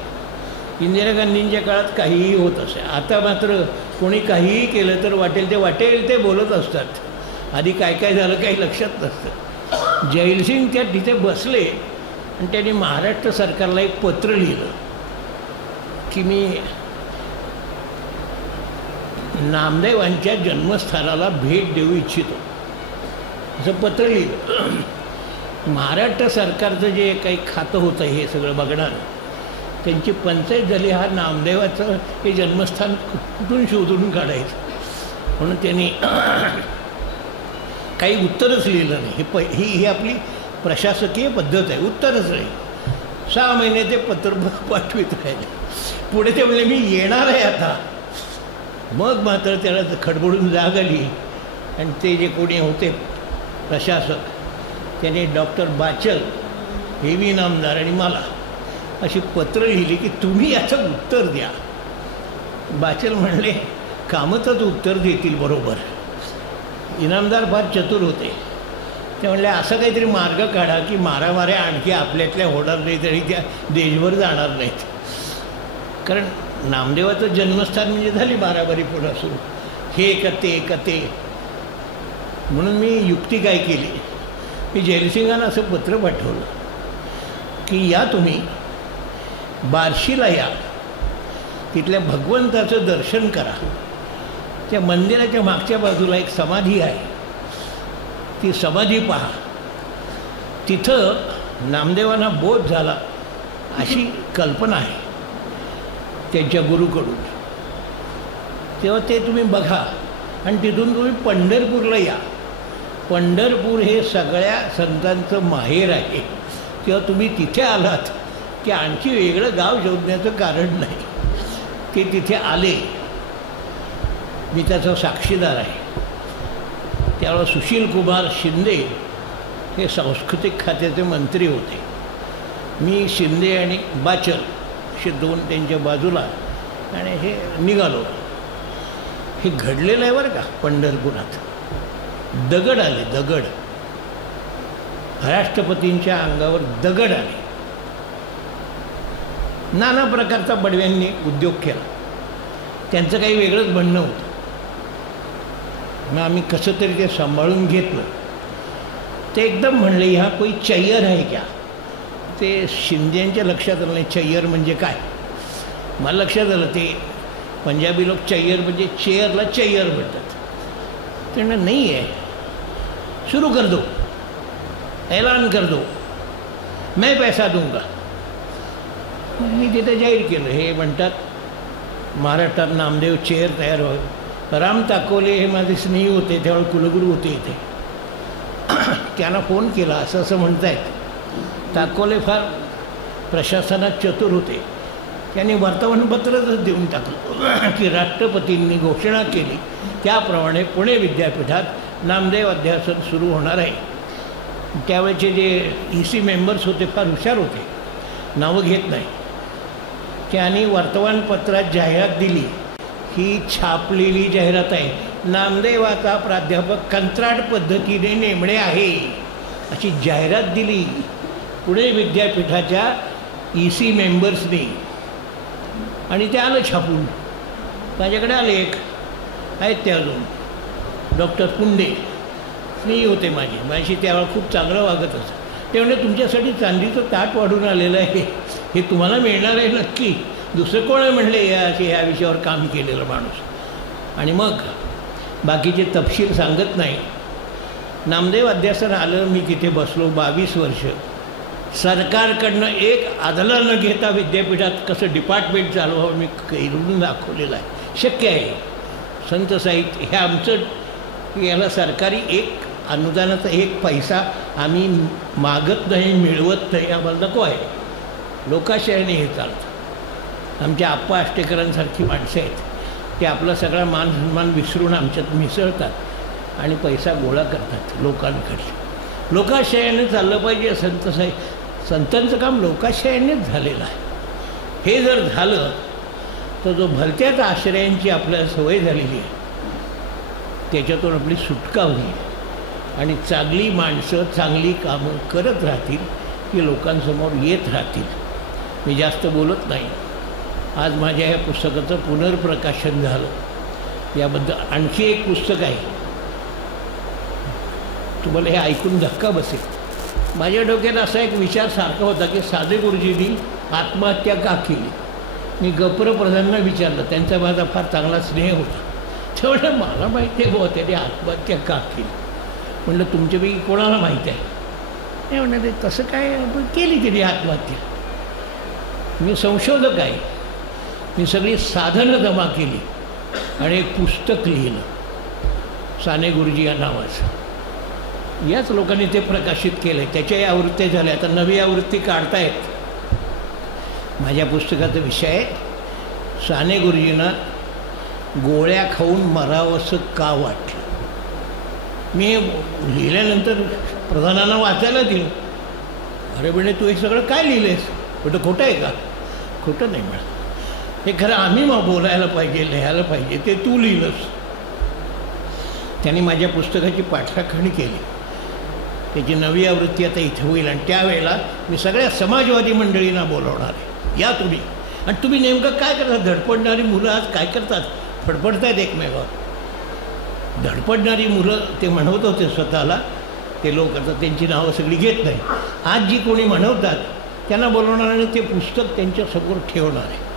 इंदिरा गांधींच्या काळात काहीही होत असे. आता मात्र कोणी काहीही केलं तर वाटेल ते बोलत असतात. आधी काय काय झालं काही लक्षात नसतं. जैलसिंग त्या तिथे बसले आणि त्यांनी महाराष्ट्र सरकारला एक पत्र लिहिलं की मी नामदेवांच्या जन्मस्थानाला भेट देऊ इच्छितो, असं पत्र लिहिलं. महाराष्ट्र सरकारचं जे काही खातं होतं हे सगळं बघणार, त्यांची पंचायत झाली हा नामदेवाचं हे जन्मस्थान कुठून शोधून काढायचं. म्हणून त्यांनी काही उत्तरच लिहिलं नाही. ही आपली प्रशासकीय पद्धत आहे, उत्तरच नाही. 6 महिने ते पत्र पाठवित राहिले. पुढे ते म्हणले मी येणार आहे आता. मग मात्र त्याला खडबडून जाग आली आणि ते जे कोणी होते प्रशासक त्याने डॉक्टर बाचल, हेवी नामदार आणि मला अशी पत्र लिहिली की तुम्ही याचं उत्तर द्या. बाचल म्हणले कामतच उत्तर देतील बरोबर. इनामदार फार चतुर होते. ते म्हणले असं काहीतरी मार्ग काढा की मारामाऱ्या आणखी आपल्यातल्या होणार नाही तरी त्या देशभर जाणार नाहीत. कारण नामदेवाचं जन्मस्थान म्हणजे झाली बाराबारी पुढं सुरू, हे का ते. म्हणून मी युक्ती काय केली, मी जैलसिंगांना असं पत्र पाठवलं की या तुम्ही बार्शीला या, तिथल्या भगवंताचं दर्शन करा. त्या मंदिराच्या मागच्या बाजूला एक समाधी आहे, ती समाधी पहा. तिथं नामदेवांना बोध झाला अशी कल्पना आहे त्यांच्या गुरुकडून. तेव्हा ते तुम्ही बघा आणि तिथून तुम्ही पंढरपूरला या. पंढरपूर हे सगळ्या संतांचं माहेर आहे. तेव्हा तुम्ही तिथे आलात की आणखी वेगळं गाव शोधण्याचं कारण नाही. ते तिथे आले, मी त्याचा साक्षीदार आहे. त्यावेळेला सुशीलकुमार शिंदे हे सांस्कृतिक खात्याचे मंत्री होते. मी शिंदे आणि बाचल असे दोन त्यांच्या बाजूला आणि हे निघालो. हे घडलेलं आहे बरं का. पंढरपुरात दगड आले, दगड. राष्ट्रपतींच्या अंगावर दगड आले. नाना प्रकारचा बडव्यांनी उद्योग केला. त्यांचं काही वेगळंच म्हणणं होतं. मग आम्ही कसं तरी ते सांभाळून घेतलं. ते एकदम म्हणले ह्या कोई चय्यर आहे क्या. ते शिंदेच्या लक्षात आलं नाही चय्यर म्हणजे काय. मला लक्षात आलं ते पंजाबी लोक चय्यर म्हणजे चेअरला चय्यर म्हणतात. ते म्हणलं नाही आहे, शुरू कर दो, ऐलान कर दो, मैं पैसा दूंगा. मी तिथे जाहीर केलं. हे म्हणतात महाराष्ट्रात नामदेव चेअर तयार होईल. राम ताकोले हे माझे स्नेही होते, त्यावेळेस कुलगुरू होते इथे. त्यांना फोन केला, असं असं म्हणतायत. ताकोले फार प्रशासनात चतुर होते. त्यांनी वर्तमानपत्रच देऊन टाकलं की राष्ट्रपतींनी घोषणा केली त्याप्रमाणे पुणे विद्यापीठात नामदेव अध्यासन सुरू होणार आहे. त्यावेळेचे जे EC मेंबर्स होते फार हुशार होते, नावं घेत नाही. त्यांनी वर्तमानपत्रात जाहिरात दिली. ही छापलेली जाहिरात आहे. नामदेवाचा प्राध्यापक कंत्राट पद्धतीने नेमणे आहे अशी जाहिरात दिली पुणे विद्यापीठाच्या EC मेंबर्सनी. आणि ते आलं छापून. माझ्याकडे आले एक आहेत ते अजून डॉक्टर पुंडे, स्नेही होते माझी त्यावेळेला खूप चांगलं वागत असं. ते म्हणजे तुमच्यासाठी चांदीचं ताट वाढून आलेलं आहे, हे तुम्हाला मिळणार आहे नक्की. दुसरं कोण आहे म्हणले ह्या विषयावर काम केलेलं माणूस. आणि मग बाकीचे तपशील सांगत नाही. नामदेव अध्यासन आलं. मी तिथे बसलो 22 वर्ष. सरकारकडनं एक आदला न घेता विद्यापीठात कसं डिपार्टमेंट चालवावं मी करून दाखवलेलं आहे. शक्य आहे. संत साहित्य हे आमचं, याला सरकारी एक अनुदानाचा एक पैसा आम्ही मागत नाही, मिळवत नाही, आम्हाला नको आहे. लोकाशाहीने हे चालतं. आमच्या आप्पा आष्टेकरांसारखी माणसं आहेत, ते आपला सगळा मान सन्मान विसरून आमच्यात मिसळतात आणि पैसा गोळा करतात लोकांकडे. लोकाशाहीने चाललं पाहिजे. संतांचं काम लोकाशाहीनेच झालेलं आहे. हे जर झालं तर जो भलत्याच आश्रयांची आपल्याला सवय झालेली आहे त्याच्यातून आपली सुटका होईल आणि चांगली माणसं चांगली कामं करत राहतील की लोकांसमोर येत राहतील. मी जास्त बोलत नाही. आज माझ्या ह्या पुस्तकाचं पुनर्प्रकाशन झालं. याबद्दल आणखी एक पुस्तक आहे, तुम्हाला हे ऐकून धक्का बसेल. माझ्या डोक्यात असा एक विचार सारखा होता की साधे गुरुजींनी आत्महत्या का केली. मी गप्रप्रधानांना विचारलं, त्यांचा माझा फार चांगला स्नेह होता. तेवढं मला माहिती आहे बुवा त्याने आत्महत्या का केली. म्हटलं तुमच्यापैकी कोणाला माहीत आहे. नाही म्हणाले तसं काय केली त्याने आत्महत्या. मी संशोधक आहे. मी सगळी साधनं जमा केली आणि एक पुस्तक लिहिलं साने गुरुजी या नावाचं. याच लोकांनी ते प्रकाशित केलं. त्याच्याही आवृत्त्या झाल्या. आता नवी आवृत्ती काढतायत. माझ्या पुस्तकाचा विषय आहे साने गुरुजींना गोळ्या खाऊन मरावंसं का वाटलं. मी लिहिल्यानंतर प्रधानांना वाचायला दिलं. अरे म्हणे तू हे सगळं काय लिहिलंयस. कुठं खोटं आहे का. खोटं नाही म्हणा. हे खरं आम्ही मग बोलायला पाहिजे, लिहायला पाहिजे, ते तू लिहिलंस. त्यांनी माझ्या पुस्तकाची पाठराखणी केली. त्याची नवी आवृत्ती आता इथे होईल आणि त्यावेळेला मी सगळ्या समाजवादी मंडळींना बोलवणार आहे. या तुम्ही. आणि तुम्ही नेमकं काय करतात. धडपडणारी मुलं आज काय करतात, फडफडतात एकमेकावर. धडपडणारी मुलं ते म्हणवत होते स्वतःला, ते लोक आता त्यांची नावं सगळी घेत नाही. आज जी कोणी म्हणवतात त्यांना बोलवणार आणि ते पुस्तक त्यांच्यासमोर ठेवणार आहे.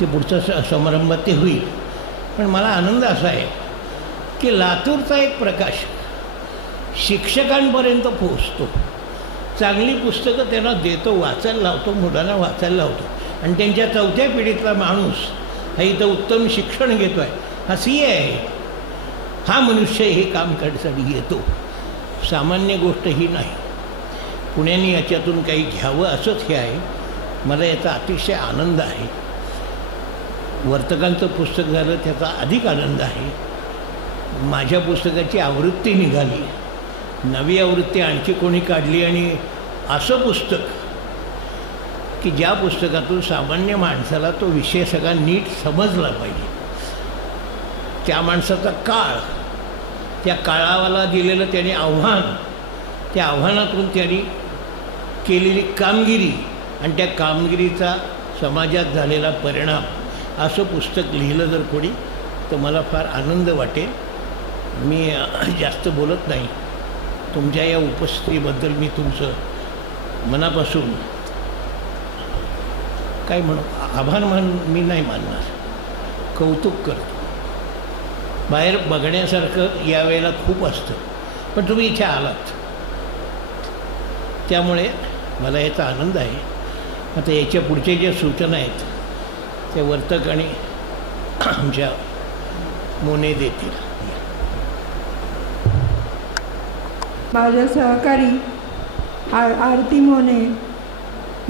ते पुढचा समारंभात ते होईल. पण मला आनंद असा आहे की लातूरचा एक प्रकाश शिक्षकांपर्यंत पोहोचतो. चांगली पुस्तकं त्यांना देतो, वाचायला लावतो, मुलांना वाचायला लावतो. आणि त्यांच्या 4थ्या पिढीतला माणूस हा इथं उत्तम शिक्षण घेतो आहे, हा CA आहे. हा मनुष्य हे काम करण्यासाठी येतो, सामान्य गोष्ट ही नाही. पुण्याने याच्यातून काही घ्यावं असंच हे आहे. मला याचा अतिशय आनंद आहे. वर्तकांचं पुस्तक झालं त्याचा अधिक आनंद आहे. माझ्या पुस्तकाची आवृत्ती निघाली, नवी आवृत्ती आणखी कोणी काढली, आणि असं पुस्तक की ज्या पुस्तकातून सामान्य माणसाला तो विषय सगळा नीट समजला पाहिजे. त्या माणसाचा काळ, त्या काळाला दिलेलं त्याने आव्हान, त्या आव्हानातून त्यांनी केलेली कामगिरी आणि त्या कामगिरीचा समाजात झालेला परिणाम, असं पुस्तक लिहिलं जर कोणी तर मला फार आनंद वाटेल. मी जास्त बोलत नाही. तुमच्या या उपस्थितीबद्दल मी तुमचं मनापासून काय म्हणू, आभार मी नाही मानणार, कौतुक करतो. बाहेर बघण्यासारखं यावेळेला खूप असतं, पण तुम्ही इथे आलात त्यामुळे मला याचा आनंद आहे. आता याच्या पुढच्या ज्या सूचना आहेत त्या वर्तक आणि आमच्या मोने देतील. माझ्या सहकारी आरती मोने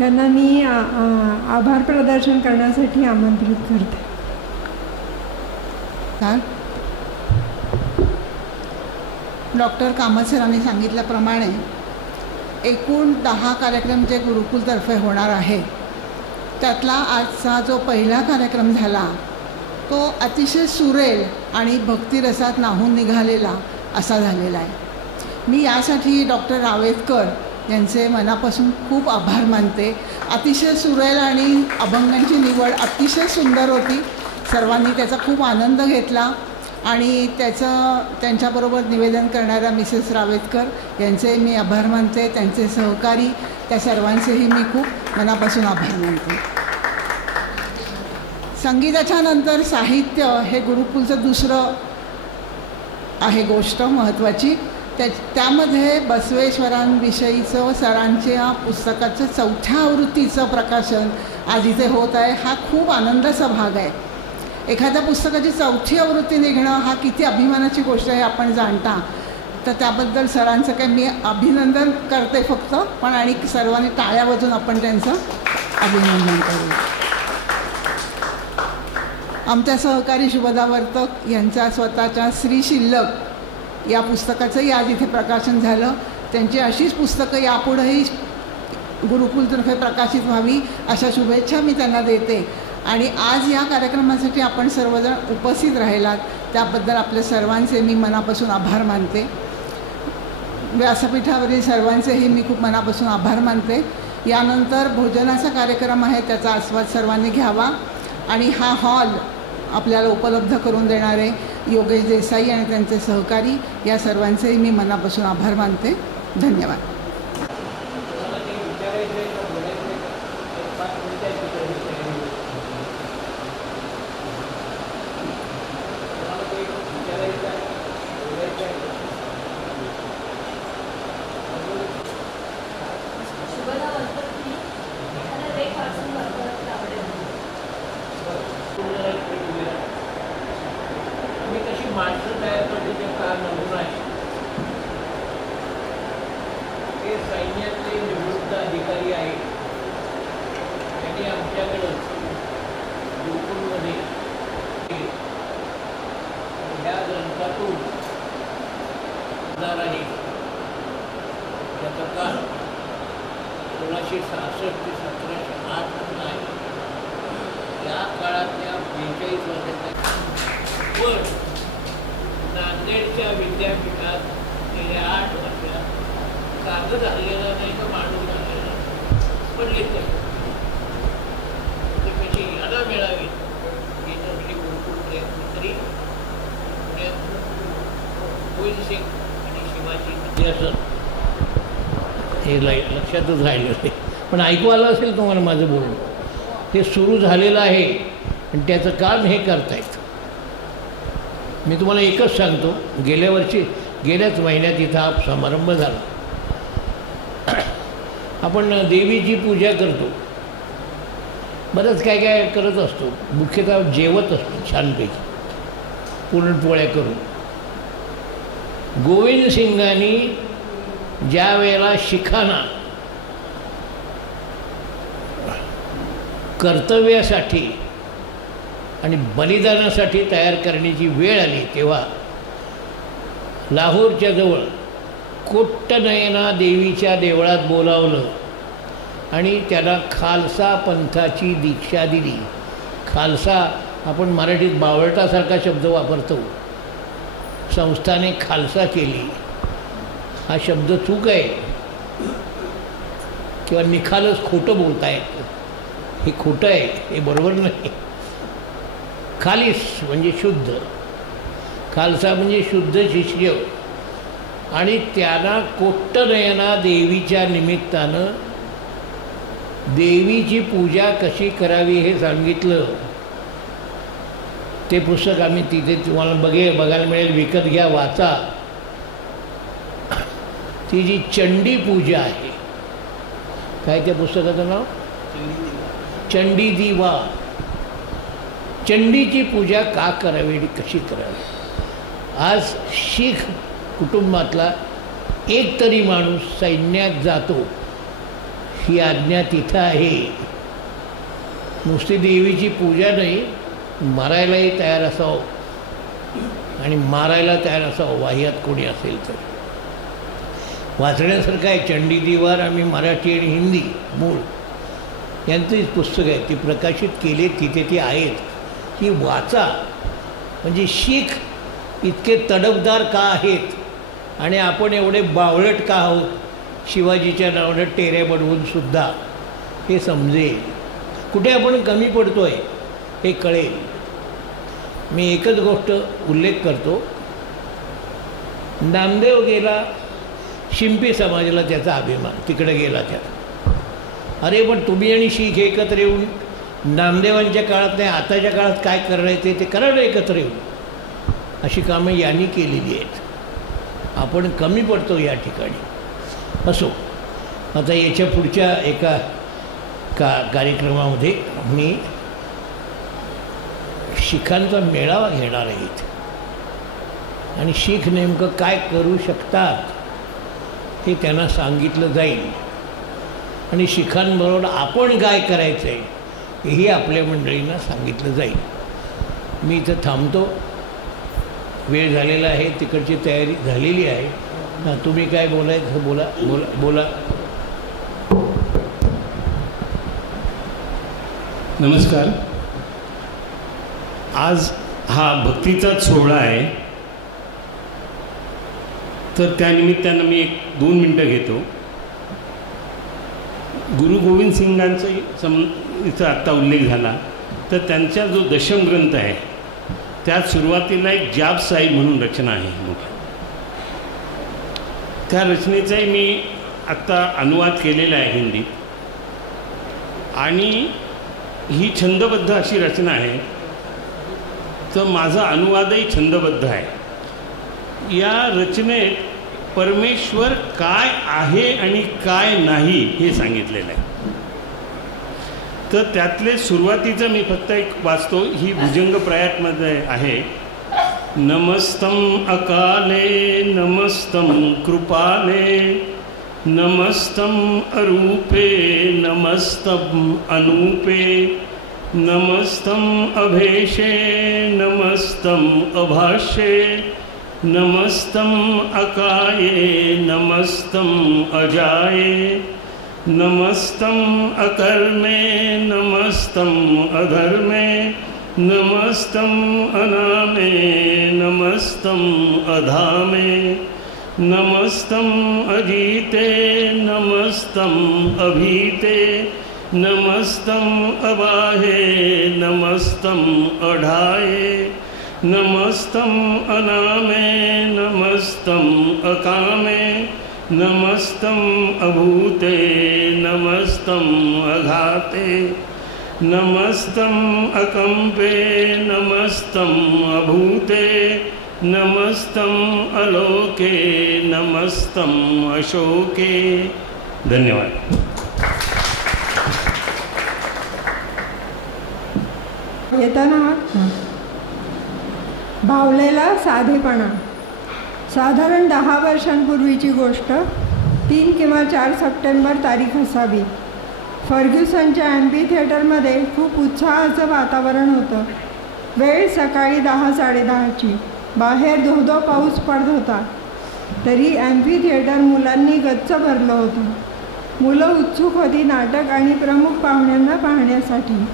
यांना मी आभार प्रदर्शन करण्यासाठी आमंत्रित करते. डॉक्टर कामत सरांनी सांगितल्याप्रमाणे एकूण 10 कार्यक्रम जे गुरुकुलतर्फे होणार आहे, त्यातला आजचा जो पहिला कार्यक्रम झाला तो अतिशय सुरेल आणि भक्तिरसात न्हाऊन निघालेला असा झालेला आहे. मी यासाठी डॉक्टर रावेतकर यांचे मनापासून खूप आभार मानते. अतिशय सुरेल आणि अभंगांची निवड अतिशय सुंदर होती. सर्वांनी त्याचा खूप आनंद घेतला आणि त्यांच्याबरोबर निवेदन करणाऱ्या मिसेस रावेतकर यांचे मी आभार मानते. त्यांचे सहकारी त्या सर्वांचेही मी खूप मनापासून आभार मानते. संगीताच्या नंतर साहित्य हे गुरुकुलचं दुसरं आहे गोष्ट महत्त्वाची. त्यामध्ये बसवेश्वरांविषयीचं सरांच्या पुस्तकाचं 4थ्या आवृत्तीचं प्रकाशन आज इथे होत आहे. हा खूप आनंदाचा भाग आहे. एखाद्या पुस्तकाची 4थी आवृत्ती निघणं हा किती अभिमानाची गोष्ट आहे आपण जाणता. तर त्याबद्दल सरांचं काही मी अभिनंदन करते फक्त, पण आणि सर्वांनी टाळ्या वाजून आपण त्यांचं अभिनंदन करू. आमच्या सहकारी शुभदा वर्तक यांच्या स्वतःच्या श्री शिल्लक या पुस्तकाचंही आज इथे प्रकाशन झालं. त्यांची अशीच पुस्तकं यापुढेही गुरुकुलतर्फे प्रकाशित व्हावी अशा शुभेच्छा मी त्यांना देते. आणि आज या कार्यक्रमासाठी आपण सर्वजण उपस्थित राहिलात त्याबद्दल आपल्या सर्वांचे मी मनापासून आभार मानते. व्यासपीठावरील सर्वांचेही मी खूप मनापासून आभार मानते. यानंतर भोजनाचा कार्यक्रम आहे, त्याचा आस्वाद सर्वांनी घ्यावा. आणि हा हॉल आपल्याला उपलब्ध करून देणारे योगेश देसाई आणि त्यांचे सहकारी या सर्वांचेही मी मनापासून आभार मानते. धन्यवाद. माणसं तयार करण्याचे का नमुना आहे. ते सैन्यातले निवृत्त अधिकारी आहेत. त्यांनी आमच्याकडं गुरुकुलमध्ये ह्या ग्रंथातून आहे त्याचा काळ 1666 ते 1708 आहे. या काळातल्या 45 वर्षाच्या पण नांदेडच्या विद्यापीठात गेल्या 8 वर्षात कागद आलेला नाही तर माणूस आलेला पण येते. त्याची यादा मिळावी याच्यासाठी गुरुकुल प्रयत्न तरी होईल. शेख आणि शिवाजी असं हे लक्षातच राहिलं ते, पण ऐकू आलं असेल तुम्हाला माझं बोलणं. ते सुरू झालेलं आहे आणि त्याचं काम हे करतायत. मी तुम्हाला एकच सांगतो, गेल्याच महिन्यात इथं हा समारंभ झाला. आपण देवीची पूजा करतो, बरंच काय काय करत असतो, मुख्यतः जेवत असतो छानपैकी पुरणपोळ्या करून. गोविंद सिंगांनी ज्या वेळेला शिखांना कर्तव्यासाठी आणि बलिदानासाठी तयार करण्याची वेळ आली तेव्हा लाहोरच्या जवळ कोट्टनयना देवीच्या देवळात बोलावलं आणि त्याला खालसा पंथाची दीक्षा दिली. खालसा आपण मराठीत बावळटासारखा शब्द वापरतो, संस्थाने खालसा केली हा शब्द चूक आहे किंवा निखालस खोटं बोलतायत, हे खोटं आहे, हे बरोबर नाही. खालीस म्हणजे शुद्ध, खालसा म्हणजे शुद्ध शिष्य, आणि त्यांना कोट्टनयना देवीच्या निमित्तानं देवीची पूजा कशी करावी हे सांगितलं. ते पुस्तक आम्ही तिथे तुम्हाला बघायला मिळेल, विकत घ्या, वाचा. ती जी चंडी पूजा आहे, काय त्या पुस्तकाचं नाव? चंडी दिवा. चंडीची पूजा का करावी आणि कशी करावी? आज शीख कुटुंबातला एक तरी माणूस सैन्यात जातो, ही आज्ञा तिथं आहे. नुसती देवीची पूजा नाही, मारायलाही तयार असावं आणि मारायला तयार असावं वाह्यात कोणी असेल तर. वाचण्यासारखं आहे चंडी दिवार. आम्ही मराठी आणि हिंदी मूळ यांचंच पुस्तक आहे, ती प्रकाशित केले, तिथे ती आहेत, ती वाचा. म्हणजे शीख इतके तडफदार का आहेत आणि आपण एवढे बावळट का आहोत शिवाजीच्या नावानं टेऱ्या बनवून सुद्धा, हे समजेल. कुठे आपण कमी पडतो आहे हे कळेल. मी एकच गोष्ट उल्लेख करतो, नामदेव गेला, शिंपी समाजाला त्याचा अभिमान, तिकडे गेला त्याला. अरे पण तुम्ही आणि शीख एकत्र येऊन नामदेवांच्या काळात नाही, आताच्या काळात काय करायचं ते करा ना एकत्र येऊन. अशी कामं यांनी केलेली आहेत. आपण कमी पडतो या ठिकाणी. असो, आता याच्या पुढच्या एका कार्यक्रमामध्ये मी शिखांचा मेळावा घेणार आहे आणि शीख नेमकं काय करू शकतात हे त्यांना सांगितलं जाईल आणि शिखांबरोबर आपण काय करायचं आहे हेही आपल्या मंडळींना सांगितलं जाईल. मी इथं थांबतो, वेळ झालेला आहे, तिकडची तयारी झालेली आहे. तुम्ही काय बोलायचं बोला बोला बोला. नमस्कार. आज हा भक्तीचाच सोहळा आहे, तर त्यानिमित्तानं मी 1-2 मिनटं घेतो. गुरु गोविंद सिंगांचा इथं आत्ता उल्लेख झाला, तर त्यांचा जो दशम ग्रंथ आहे त्यात सुरुवातीला एक जाप साहिब म्हणून रचना आहे मोठी. त्या रचनेचाही मी आत्ता अनुवाद केलेला आहे हिंदीत, आणि ही छंदबद्ध अशी रचना आहे, तर माझा अनुवादही छंदबद्ध आहे. या रचनेत परमेश्वर काय आहे आणि काय नाही हे सांगितलेलं आहे. तर त्यातले सुरुवातीचं मी फक्त एक वाचतो, ही भुजंग प्रयातमध्ये आहे. नमस्तं अकाले नमस्तं कृपाले नमस्तं अरूपे नमस्तं अनूपे नमस्तं अभेशे नमस्तं अभाष्ये नमस्तं अकाये नमस्तं अजाये नमस्तं अकर्मे नमस्तं अधर्मे नमस्तं अनामे नमस्तं अधामे नमस्तं अजीते नमस्तं अभीते नमस्तं अबाहे नमस्तं अढाये नमस्तं अनामे नमस्तं अकामे नमस्तं अभूते नमस्तं अघाते नमस्तं अकम्पे नमस्तं अभूते नमस्तं अलोके नमस्तं अशोके. धन्यवाद. येताना भावलेला साधेपणा. साधारण 10 वर्षांपूर्वीची गोष्ट. 3 किंवा 4 सप्टेंबर तारीख असावी. फर्ग्युसनच्या ॲम्फी थिएटरमध्ये खूप उत्साहाचं वातावरण होतं. वेळ सकाळी 10-10:30ची. बाहेर धोधो पाऊस पडत होता. तरी ॲम्फी थिएटर मुलांनी गच्च भरलं होतं. मुलं उत्सुक होती नाटक आणि प्रमुख पाहुण्यांना पाहण्यासाठी.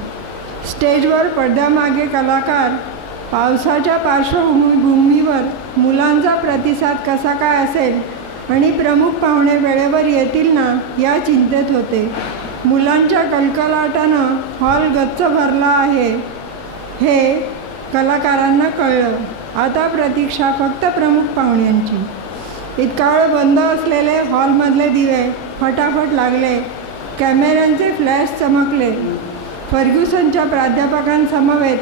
स्टेजवर पडद्यामागे कलाकार. पावसाच्या पार्श्वभूमीवर मुलांचा प्रतिसाद कसा काय असेल आणि प्रमुख पाहुणे वेळेवर येतील ना या चिंतेत होते. मुलांच्या कलकलाटानं हॉल गच्च भरला आहे हे कलाकारांना कळलं. आता प्रतीक्षा फक्त प्रमुख पाहुण्यांची. इतका वेळ बंद असलेले हॉलमधले दिवे फटाफट लागले. कॅमेऱ्यांचे फ्लॅश चमकले. फर्ग्युसनच्या प्राध्यापकांसमवेत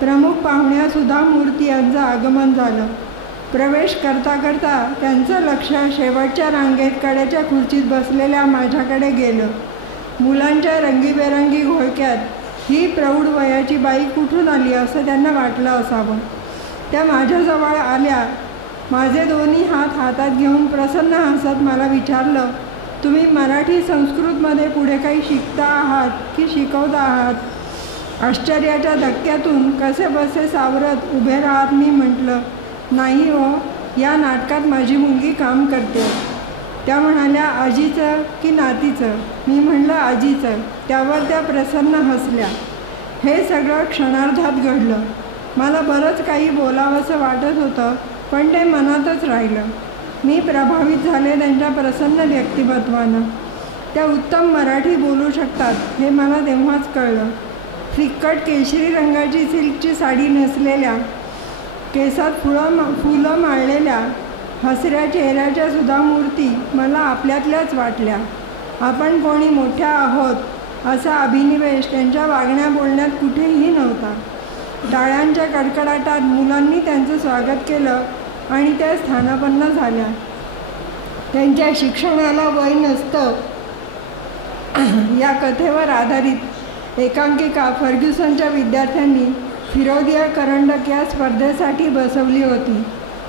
प्रमुख पाहुण्या सुधा मूर्ती यांचं आगमन झालं. प्रवेश करता करता त्यांचं लक्ष शेवटच्या रांगेत कडेच्या खुर्चीत बसलेल्या माझ्याकडे गेलं. मुलांच्या रंगीबेरंगी घोळक्यात ही प्रौढ वयाची बाई कुठून आली असं त्यांना वाटलं असावं. त्या माझ्याजवळ आल्या. माझे दोन्ही हात हातात घेऊन प्रसन्न हसत मला विचारलं, तुम्ही मराठी संस्कृतमध्ये पुढे काही शिकता आहात की शिकवता आहात? आश्चर्याच्या धक्क्यातून कसे बसे सावरत उभे राहत मी म्हटलं, नाही हो, या नाटकात माझी मुलगी काम करते. त्या म्हणाल्या, आजीचं की नातीचं? मी म्हटलं आजीचं. त्यावर त्या प्रसन्न हसल्या. हे सगळं क्षणार्धात घडलं. मला बरंच काही बोलावंसं वाटत होतं, पण ते मनातच राहिलं. मी प्रभावित झाले त्यांच्या प्रसन्न व्यक्तिमत्वानं. त्या उत्तम मराठी बोलू शकतात हे मला तेव्हाच कळलं. फिक्कट केशरी रंगाची सिल्कची साडी नेसलेल्या, केसात फुलं माळलेल्या, हसऱ्या चेहऱ्याच्या सुधा मूर्ती मला आपल्यातल्याच वाटल्या. आपण कोणी मोठ्या आहोत असा अभिनिवेश त्यांच्या वागण्या बोलण्यात कुठेही नव्हता. टाळ्यांच्या कडकडाटात मुलांनी त्यांचं स्वागत केलं आणि त्या स्थानापन्न झाल्या. त्यांच्या शिक्षणाला वय नसतं या कथेवर आधारित एकांकिका फर्ग्युसनच्या विद्यार्थ्यांनी फिरोदिया करंडक या स्पर्धेसाठी बसवली होती.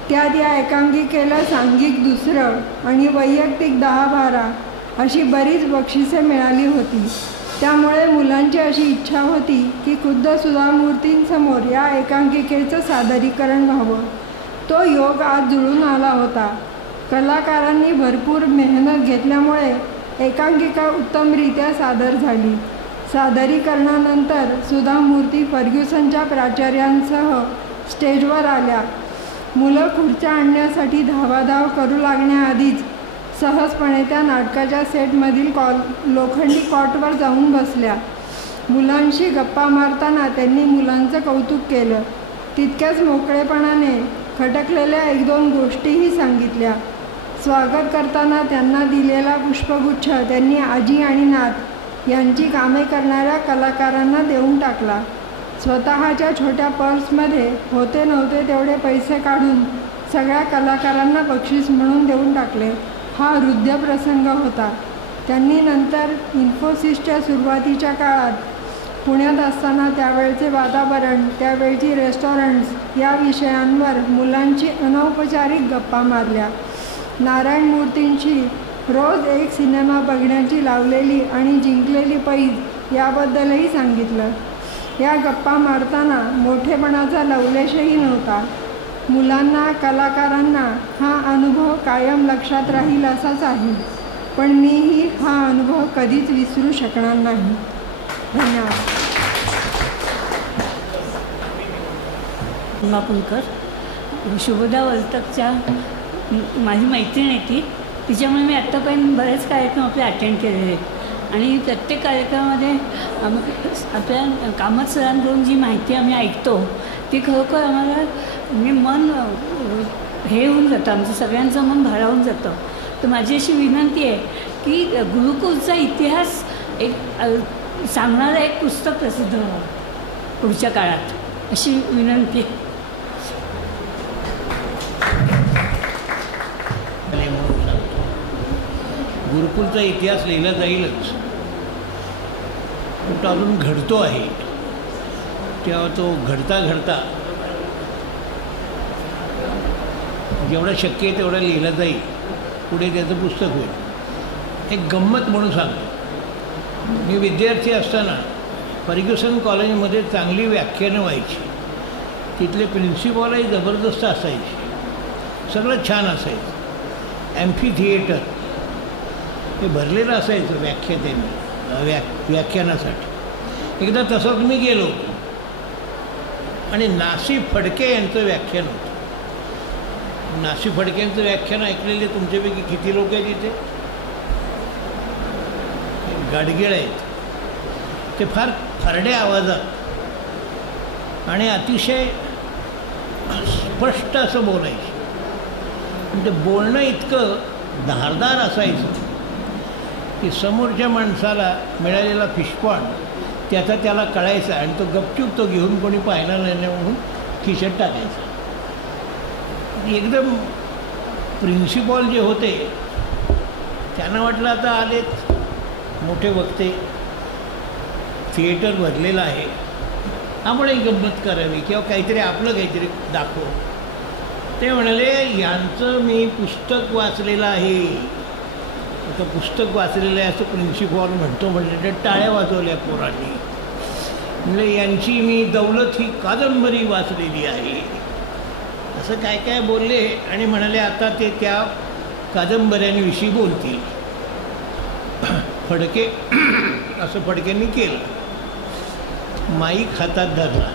त्यात या एकांकिकेला सांघिक 2रं आणि वैयक्तिक 10-12 अशी बरीच बक्षिसे मिळाली होती. त्यामुळे मुलांची अशी इच्छा होती की खुद्द सुधा मूर्तींसमोर या एकांकिकेचं सादरीकरण व्हावं. तो योग आज जुळून आला होता. कलाकारांनी भरपूर मेहनत घेतल्यामुळे एकांकिका उत्तमरित्या सादर झाली. सादरीकरणानंतर सुधा मूर्ती फर्ग्युसनच्या प्राचार्यांसह स्टेजवर आल्या. मुलं खुर्च्या आणण्यासाठी धावाधाव करू लागण्याआधीच सहजपणे त्या नाटकाच्या सेटमधील लोखंडी कॉटवर जाऊन बसल्या. मुलांशी गप्पा मारताना त्यांनी मुलांचं कौतुक केलं. तितक्याच मोकळेपणाने खटकलेल्या 1-2 गोष्टीही सांगितल्या. स्वागत करताना त्यांना दिलेला पुष्पगुच्छ त्यांनी आजी आणि नात यांची कामे करणाऱ्या कलाकारांना देऊन टाकला. स्वतःच्या छोट्या पर्समध्ये होते नव्हते तेवढे पैसे काढून सगळ्या कलाकारांना बक्षीस म्हणून देऊन टाकले. हा हृदय प्रसंग होता. त्यांनी नंतर इन्फोसिसच्या सुरुवातीच्या काळात पुण्यात असताना त्यावेळचे वातावरण, त्यावेळची रेस्टॉरंट्स या विषयांवर मुलांची अनौपचारिक गप्पा मारल्या. नारायण मूर्तींची रोज एक सिनेमा बघण्याची लावलेली आणि जिंकलेली पैज याबद्दलही सांगितलं. या गप्पा मारताना मोठेपणाचा लवलेशही नव्हता. मुलांना, कलाकारांना हा अनुभव कायम लक्षात राहील असाच आहे. पण मीही हा अनुभव कधीच विसरू शकणार नाही. धन्यवाद. पुणकर शुभदा वर्तकच्या माझी मैत्रीण आहे ती. तिच्यामुळे मी आत्तापर्यंत बरेच कार्यक्रम आपले अटेंड केलेले आहेत आणि प्रत्येक कार्यक्रमामध्ये आपल्या कामत सरांकडून जी माहिती आम्ही ऐकतो ती खरोखर आम्हाला म्हणजे मन हे होऊन जातं, आमचं सगळ्यांचं मन भारावून जातं. तर माझी अशी विनंती आहे की गुरुकुलचा इतिहास एक सांगणारं एक पुस्तक प्रसिद्ध व्हावं पुढच्या काळात, अशी विनंती. गुरुकुलचा इतिहास लिहिला जाईलच, तो अजून घडतो आहे. तेव्हा तो घडता घडता जेवढं शक्य आहे तेवढं लिहिलं जाईल, पुढे त्याचं पुस्तक होईल. एक गंमत म्हणून सांगतो. मी विद्यार्थी असताना फर्ग्युसन कॉलेजमध्ये चांगली व्याख्यानं व्हायची. तिथले प्रिन्सिपॉलही जबरदस्त असायचे, सगळं छान असायचं. ॲम्फी थिएटर हे भरलेलं असायचं व्याख्यानासाठी. एकदा तसंच मी गेलो आणि नासी फडके यांचं व्याख्यान होतं. नासी फडकेंचं व्याख्यान ऐकलेले तुमच्यापैकी किती लोक आहेत इथे? गाडगीळ आहेत. ते फार फरड्या आवाजात आणि अतिशय स्पष्ट असं बोलायचे. म्हणजे बोलणं इतकं धारदार असायचं की समोरच्या माणसाला मिळालेला फिशपॉट त्याचा त्याला कळायचा आणि तो गपचूप तो घेऊन कोणी पाहिला नाही म्हणून खिशात टाकायचा. एकदम प्रिन्सिपॉल जे होते त्यांना वाटलं आता आलेत मोठे वक्ते, थिएटर भरलेलं आहे, आपण एक गंमत करावी किंवा काहीतरी आपलं काहीतरी दाखव. ते म्हणाले यांचं मी पुस्तक वाचलेलं आहे. आता पुस्तक वाचलेलं आहे असं प्रिन्सिपॉल म्हणतो म्हणजे ते टाळ्या वाजवल्या पोरांनी. म्हणजे यांची मी दौलत ही कादंबरी वाचलेली आहे असं काय काय बोलले आणि म्हणाले आता ते त्या कादंबऱ्यांविषयी बोलतील. फडके असं फडकेंनी केलं. माईक हातात धरला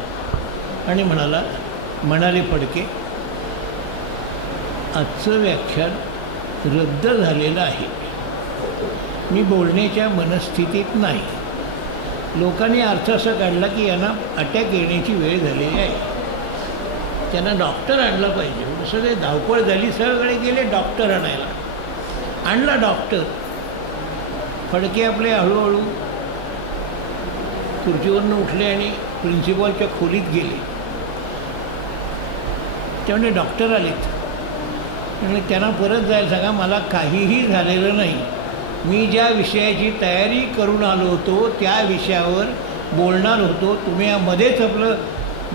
आणि म्हणाले फडके, आजचं व्याख्यान रद्द झालेलं आहे. मी बोलण्याच्या मनस्थितीत नाही. लोकांनी अर्थ असा काढला की यांना अटॅक येण्याची वेळ झालेली आहे, त्यांना डॉक्टर आणला पाहिजे. असं ते धावपळ झाली, सगळे गेले डॉक्टर आणायला. आणला डॉक्टर. फडके आपले हळूहळू खुर्चीवरनं उठले आणि प्रिन्सिपॉलच्या खोलीत गेले. त्यामुळे डॉक्टर आलेत आणि त्यांना परत जायला सांगा, मला काहीही झालेलं नाही. मी ज्या विषयाची तयारी करून आलो होतो त्या विषयावर बोलणार होतो. तुम्ही यामध्येच आपलं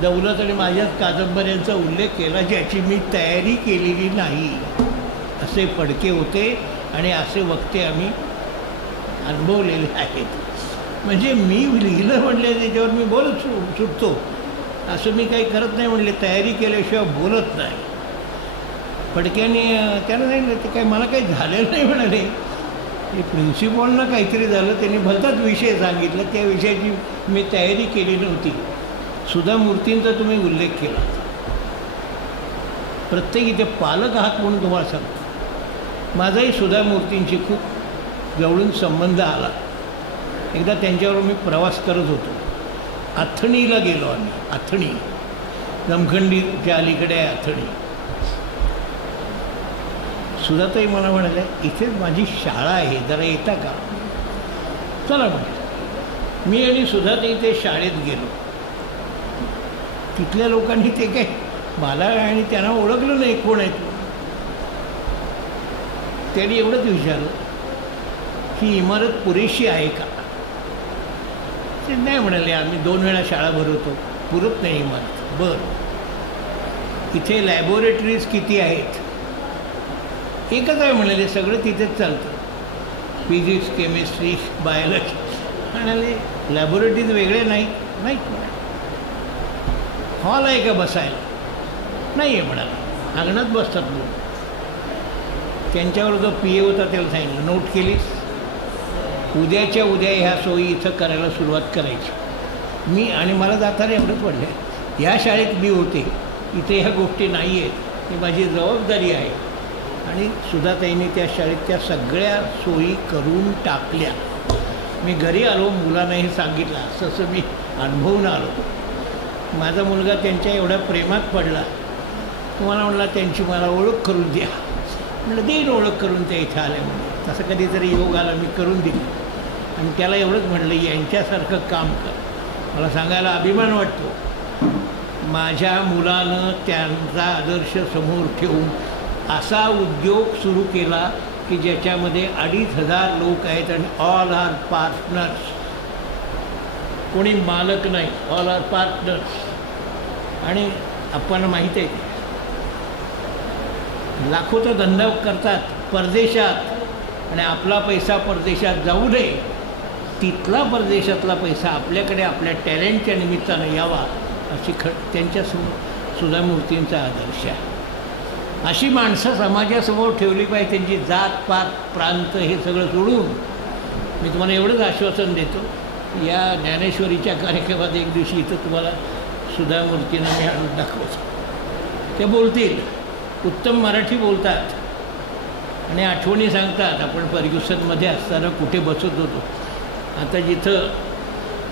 दौलत आणि माझ्याच कादंबऱ्यांचा उल्लेख केला ज्याची मी तयारी केलेली नाही. असे फडके होते आणि असे वक्ते आम्ही अनुभवलेले आहेत. म्हणजे मी लिहिलं म्हणले त्याच्यावर मी बोलत सुटतो असं मी काही करत नाही म्हणले. तयारी केल्याशिवाय बोलत नाही. फडक्याने त्यानं सांगितलं ते काय मला काही झालेलं नाही म्हणाले. प्रिन्सिपॉलनं काहीतरी झालं, त्यांनी भलताच विषय सांगितला, त्या विषयाची मी तयारी केली नव्हती. सुधा मूर्तींचा तुम्ही उल्लेख केला. प्रत्येक इथे पालक आहात म्हणून तुम्हाला सांगतो, माझाही सुधा मूर्तींशी खूप जवळून संबंध आला. एकदा त्यांच्यावर मी प्रवास करत होतो. अथणीला गेलो आम्ही. अथणी जमखंडीच्या अलीकडे आहे अथणी. सुधाताई मला म्हणाल्या इथेच माझी शाळा आहे, जरा येता का? चला म्हटलं. मी आणि सुधाताई ते शाळेत गेलो. तिथल्या लोकांनी ते काय मला आणि त्यांना ओळखलं नाही कोण आहे तो. त्यांनी एवढंच विचारलं ही इमारत पुरेशी आहे का? ते नाही म्हणाले, आम्ही 2 वेळा शाळा भरवतो, पुरत नाही इमारत. बरं, इथे लॅबोरेटरीज किती आहेत? एकच आहे म्हणाले, सगळं तिथेच चालतं, फिजिक्स, केमिस्ट्री, बायोलॉजी. म्हणाले लॅबोरेटरीज वेगळे नाहीत म्हणाले. हॉल आहे का बसायला? नाही आहे म्हणाले, अंगणात बसतात लोक. त्यांच्यावर जो PA होता त्याला सांगितलं, नोट केलीस? उद्याच्या उद्या ह्या सोयी इथं करायला सुरुवात करायची. मी आणि मला जाताना एवढंच वाटलं, या शाळेत मी होते, इथे ह्या गोष्टी नाही आहेत, ही माझी जबाबदारी आहे. आणि सुधाताईंनी त्या शाळेत त्या सगळ्या सोयी करून टाकल्या. मी घरी आलो, मुलांनाही सांगितलं, असं मी अनुभवून आलो. माझा मुलगा त्यांच्या एवढ्या प्रेमात पडला, तुम्हाला म्हटला त्यांची मला ओळख करून द्या. म्हटलं देईन ओळख करून, त्या इथं आल्या म्हणजे. तसं कधीतरी योग आला, मी करून दिली. आणि त्याला एवढंच म्हटलं यांच्यासारखं काम कर. मला सांगायला अभिमान वाटतो, माझ्या मुलानं त्यांचा आदर्श समोर ठेवून असा उद्योग सुरू केला की ज्याच्यामध्ये 2500 लोक आहेत आणि ऑल आर पार्टनर्स. कोणी मालक नाही, ऑल आर पार्टनर्स. आणि आपण माहीत आहे लाखोचा धंदा करतात परदेशात आणि आपला पैसा परदेशात जाऊ नये, तिथला परदेशातला पैसा आपल्याकडे आपल्या टॅलेंटच्या निमित्तानं यावा अशी त्यांच्यासमोर सुधा मूर्तींचा आदर्श आहे. अशी माणसं समाजासमोर ठेवली पाहिजे. त्यांची जात पात प्रांत हे सगळं सोडून मी तुम्हाला एवढंच आश्वासन देतो, या ज्ञानेश्वरीच्या कार्यक्रमात एक दिवशी इथं तुम्हाला सुधा मूर्तींना मी आणून दाखवतो. ते बोलतील, उत्तम मराठी बोलतात आणि आठवणी सांगतात. आपण फर्ग्युसनमध्ये असताना कुठे बसत होतो, आता जिथं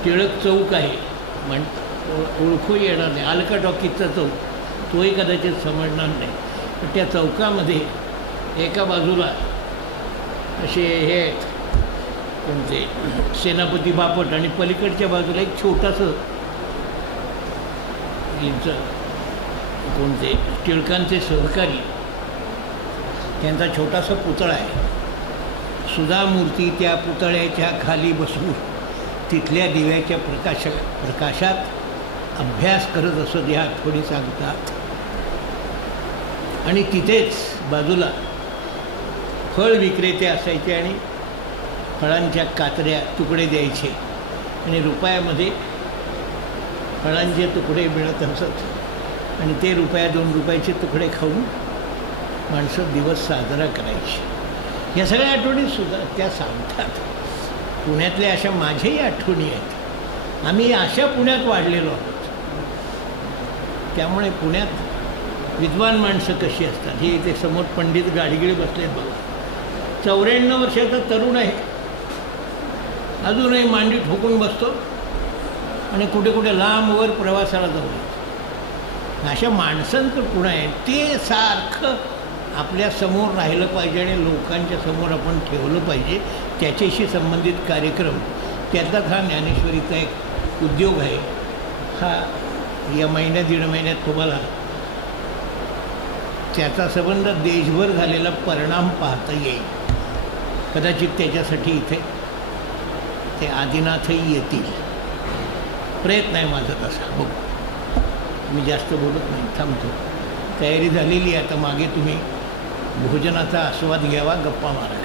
टिळक चौक आहे ओळखू येणार नाही, अलका टॉकीजचा चौक, तोही कदाचित समजणार नाही. पण त्या चौकामध्ये एका बाजूला असे हे आहेत कोणते सेनापती बापट आणि पलीकडच्या बाजूला एक छोटंसं यांचं कोणते टिळकांचे सहकारी त्यांचा छोटासा पुतळा आहे. सुधा मूर्ती त्या पुतळ्याच्या खाली बसून तिथल्या दिव्याच्या प्रकाशात अभ्यास करत असत ह्या आठवणी सांगतात. आणि तिथेच बाजूला फळ विक्रेते असायचे आणि फळांच्या कातऱ्या तुकडे द्यायचे आणि रुपयामध्ये फळांचे तुकडे मिळत असत आणि ते ₹2 तुकडे खाऊन माणसं दिवस साजरा करायची. या सगळ्या आठवणीसुद्धा त्या सांगतात. पुण्यातल्या अशा माझ्याही आठवणी आहेत. आम्ही अशा पुण्यात वाढलेलो आहोत. त्यामुळे पुण्यात विद्वान माणसं कशी असतात हे इथे समोर पंडित गाडगिळे बसलेत बघा. 94 वर्षाचा तरुण आहे, अजूनही मांडी ठोकून बसतो आणि कुठे कुठे लांबवर प्रवासाला जाऊ. अशा माणसांचं पुणे आहे, ते सारखं आपल्या समोर राहिलं पाहिजे आणि लोकांच्या समोर आपण ठेवलं पाहिजे. त्याच्याशी संबंधित कार्यक्रम, त्यातलाच हा ज्ञानेश्वरीचा एक उद्योग आहे. हा या महिन्यात 1.5 महिन्यात तुम्हाला त्याचा संबंध देशभर झालेला परिणाम पाहता येईल. कदाचित त्याच्यासाठी इथे ते आदिनाथही येतील. प्रयत्न आहे माझा तसा. बघू, मी जास्त बोलत नाही, थांबतो. तयारी झालेली आहे. आता मागे तुम्ही भोजनाचा आस्वाद घ्यावा, गप्पा मारा.